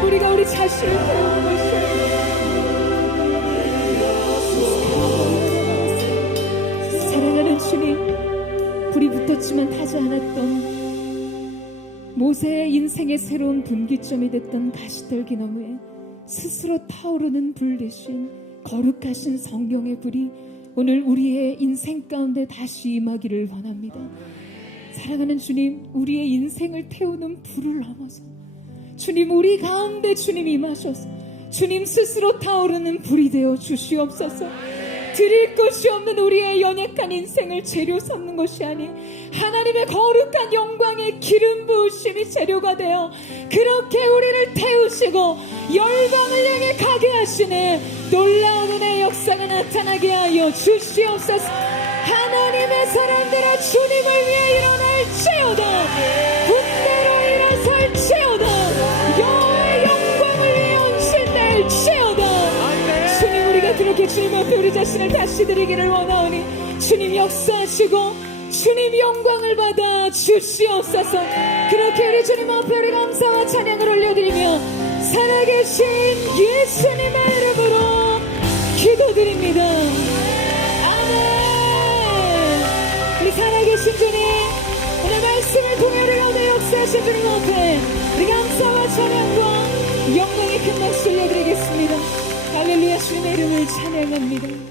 우리가 우리 자신을 배우는 것이에요. 사랑하는 주님, 불이 붙었지만 타지 않았던 모세의 인생의 새로운 분기점이 됐던 가시떨기 나무에 스스로 타오르는 불 대신 거룩하신 성령의 불이 오늘 우리의 인생 가운데 다시 임하기를 원합니다. 사랑하는 주님, 우리의 인생을 태우는 불을 넘어서 주님, 우리 가운데 주님 임하셔서 주님 스스로 타오르는 불이 되어 주시옵소서. 드릴 것이 없는 우리의 연약한 인생을 재료 삼는 것이 아닌 하나님의 거룩한 영광의 기름 부으심이 재료가 되어 그렇게 우리를 태우시고 열방을 향해 가게 하시는 놀라운 은혜의 역사가 나타나게 하여 주시옵소서. 하나님의 사람들아, 주님을 위해 일어날지어다. 군대로 일어설지어다. 여호와의 영광을 위해 온신날지어다. 주님, 우리가 그렇게 주님 앞에 우리 자신을 다시 드리기를 원하오니 주님 역사하시고 주님 영광을 받아 주시옵소서. 그렇게 우리 주님 앞에 우리 감사와 찬양을 올려드리며 살아계신 예수님의 이름으로 기도드립니다. 아멘. 전능하신 주님 앞에 우리 감사와 찬양과 영광의 큰 박수 올려드리겠습니다. 할렐루야. 주님의 이름을 찬양합니다.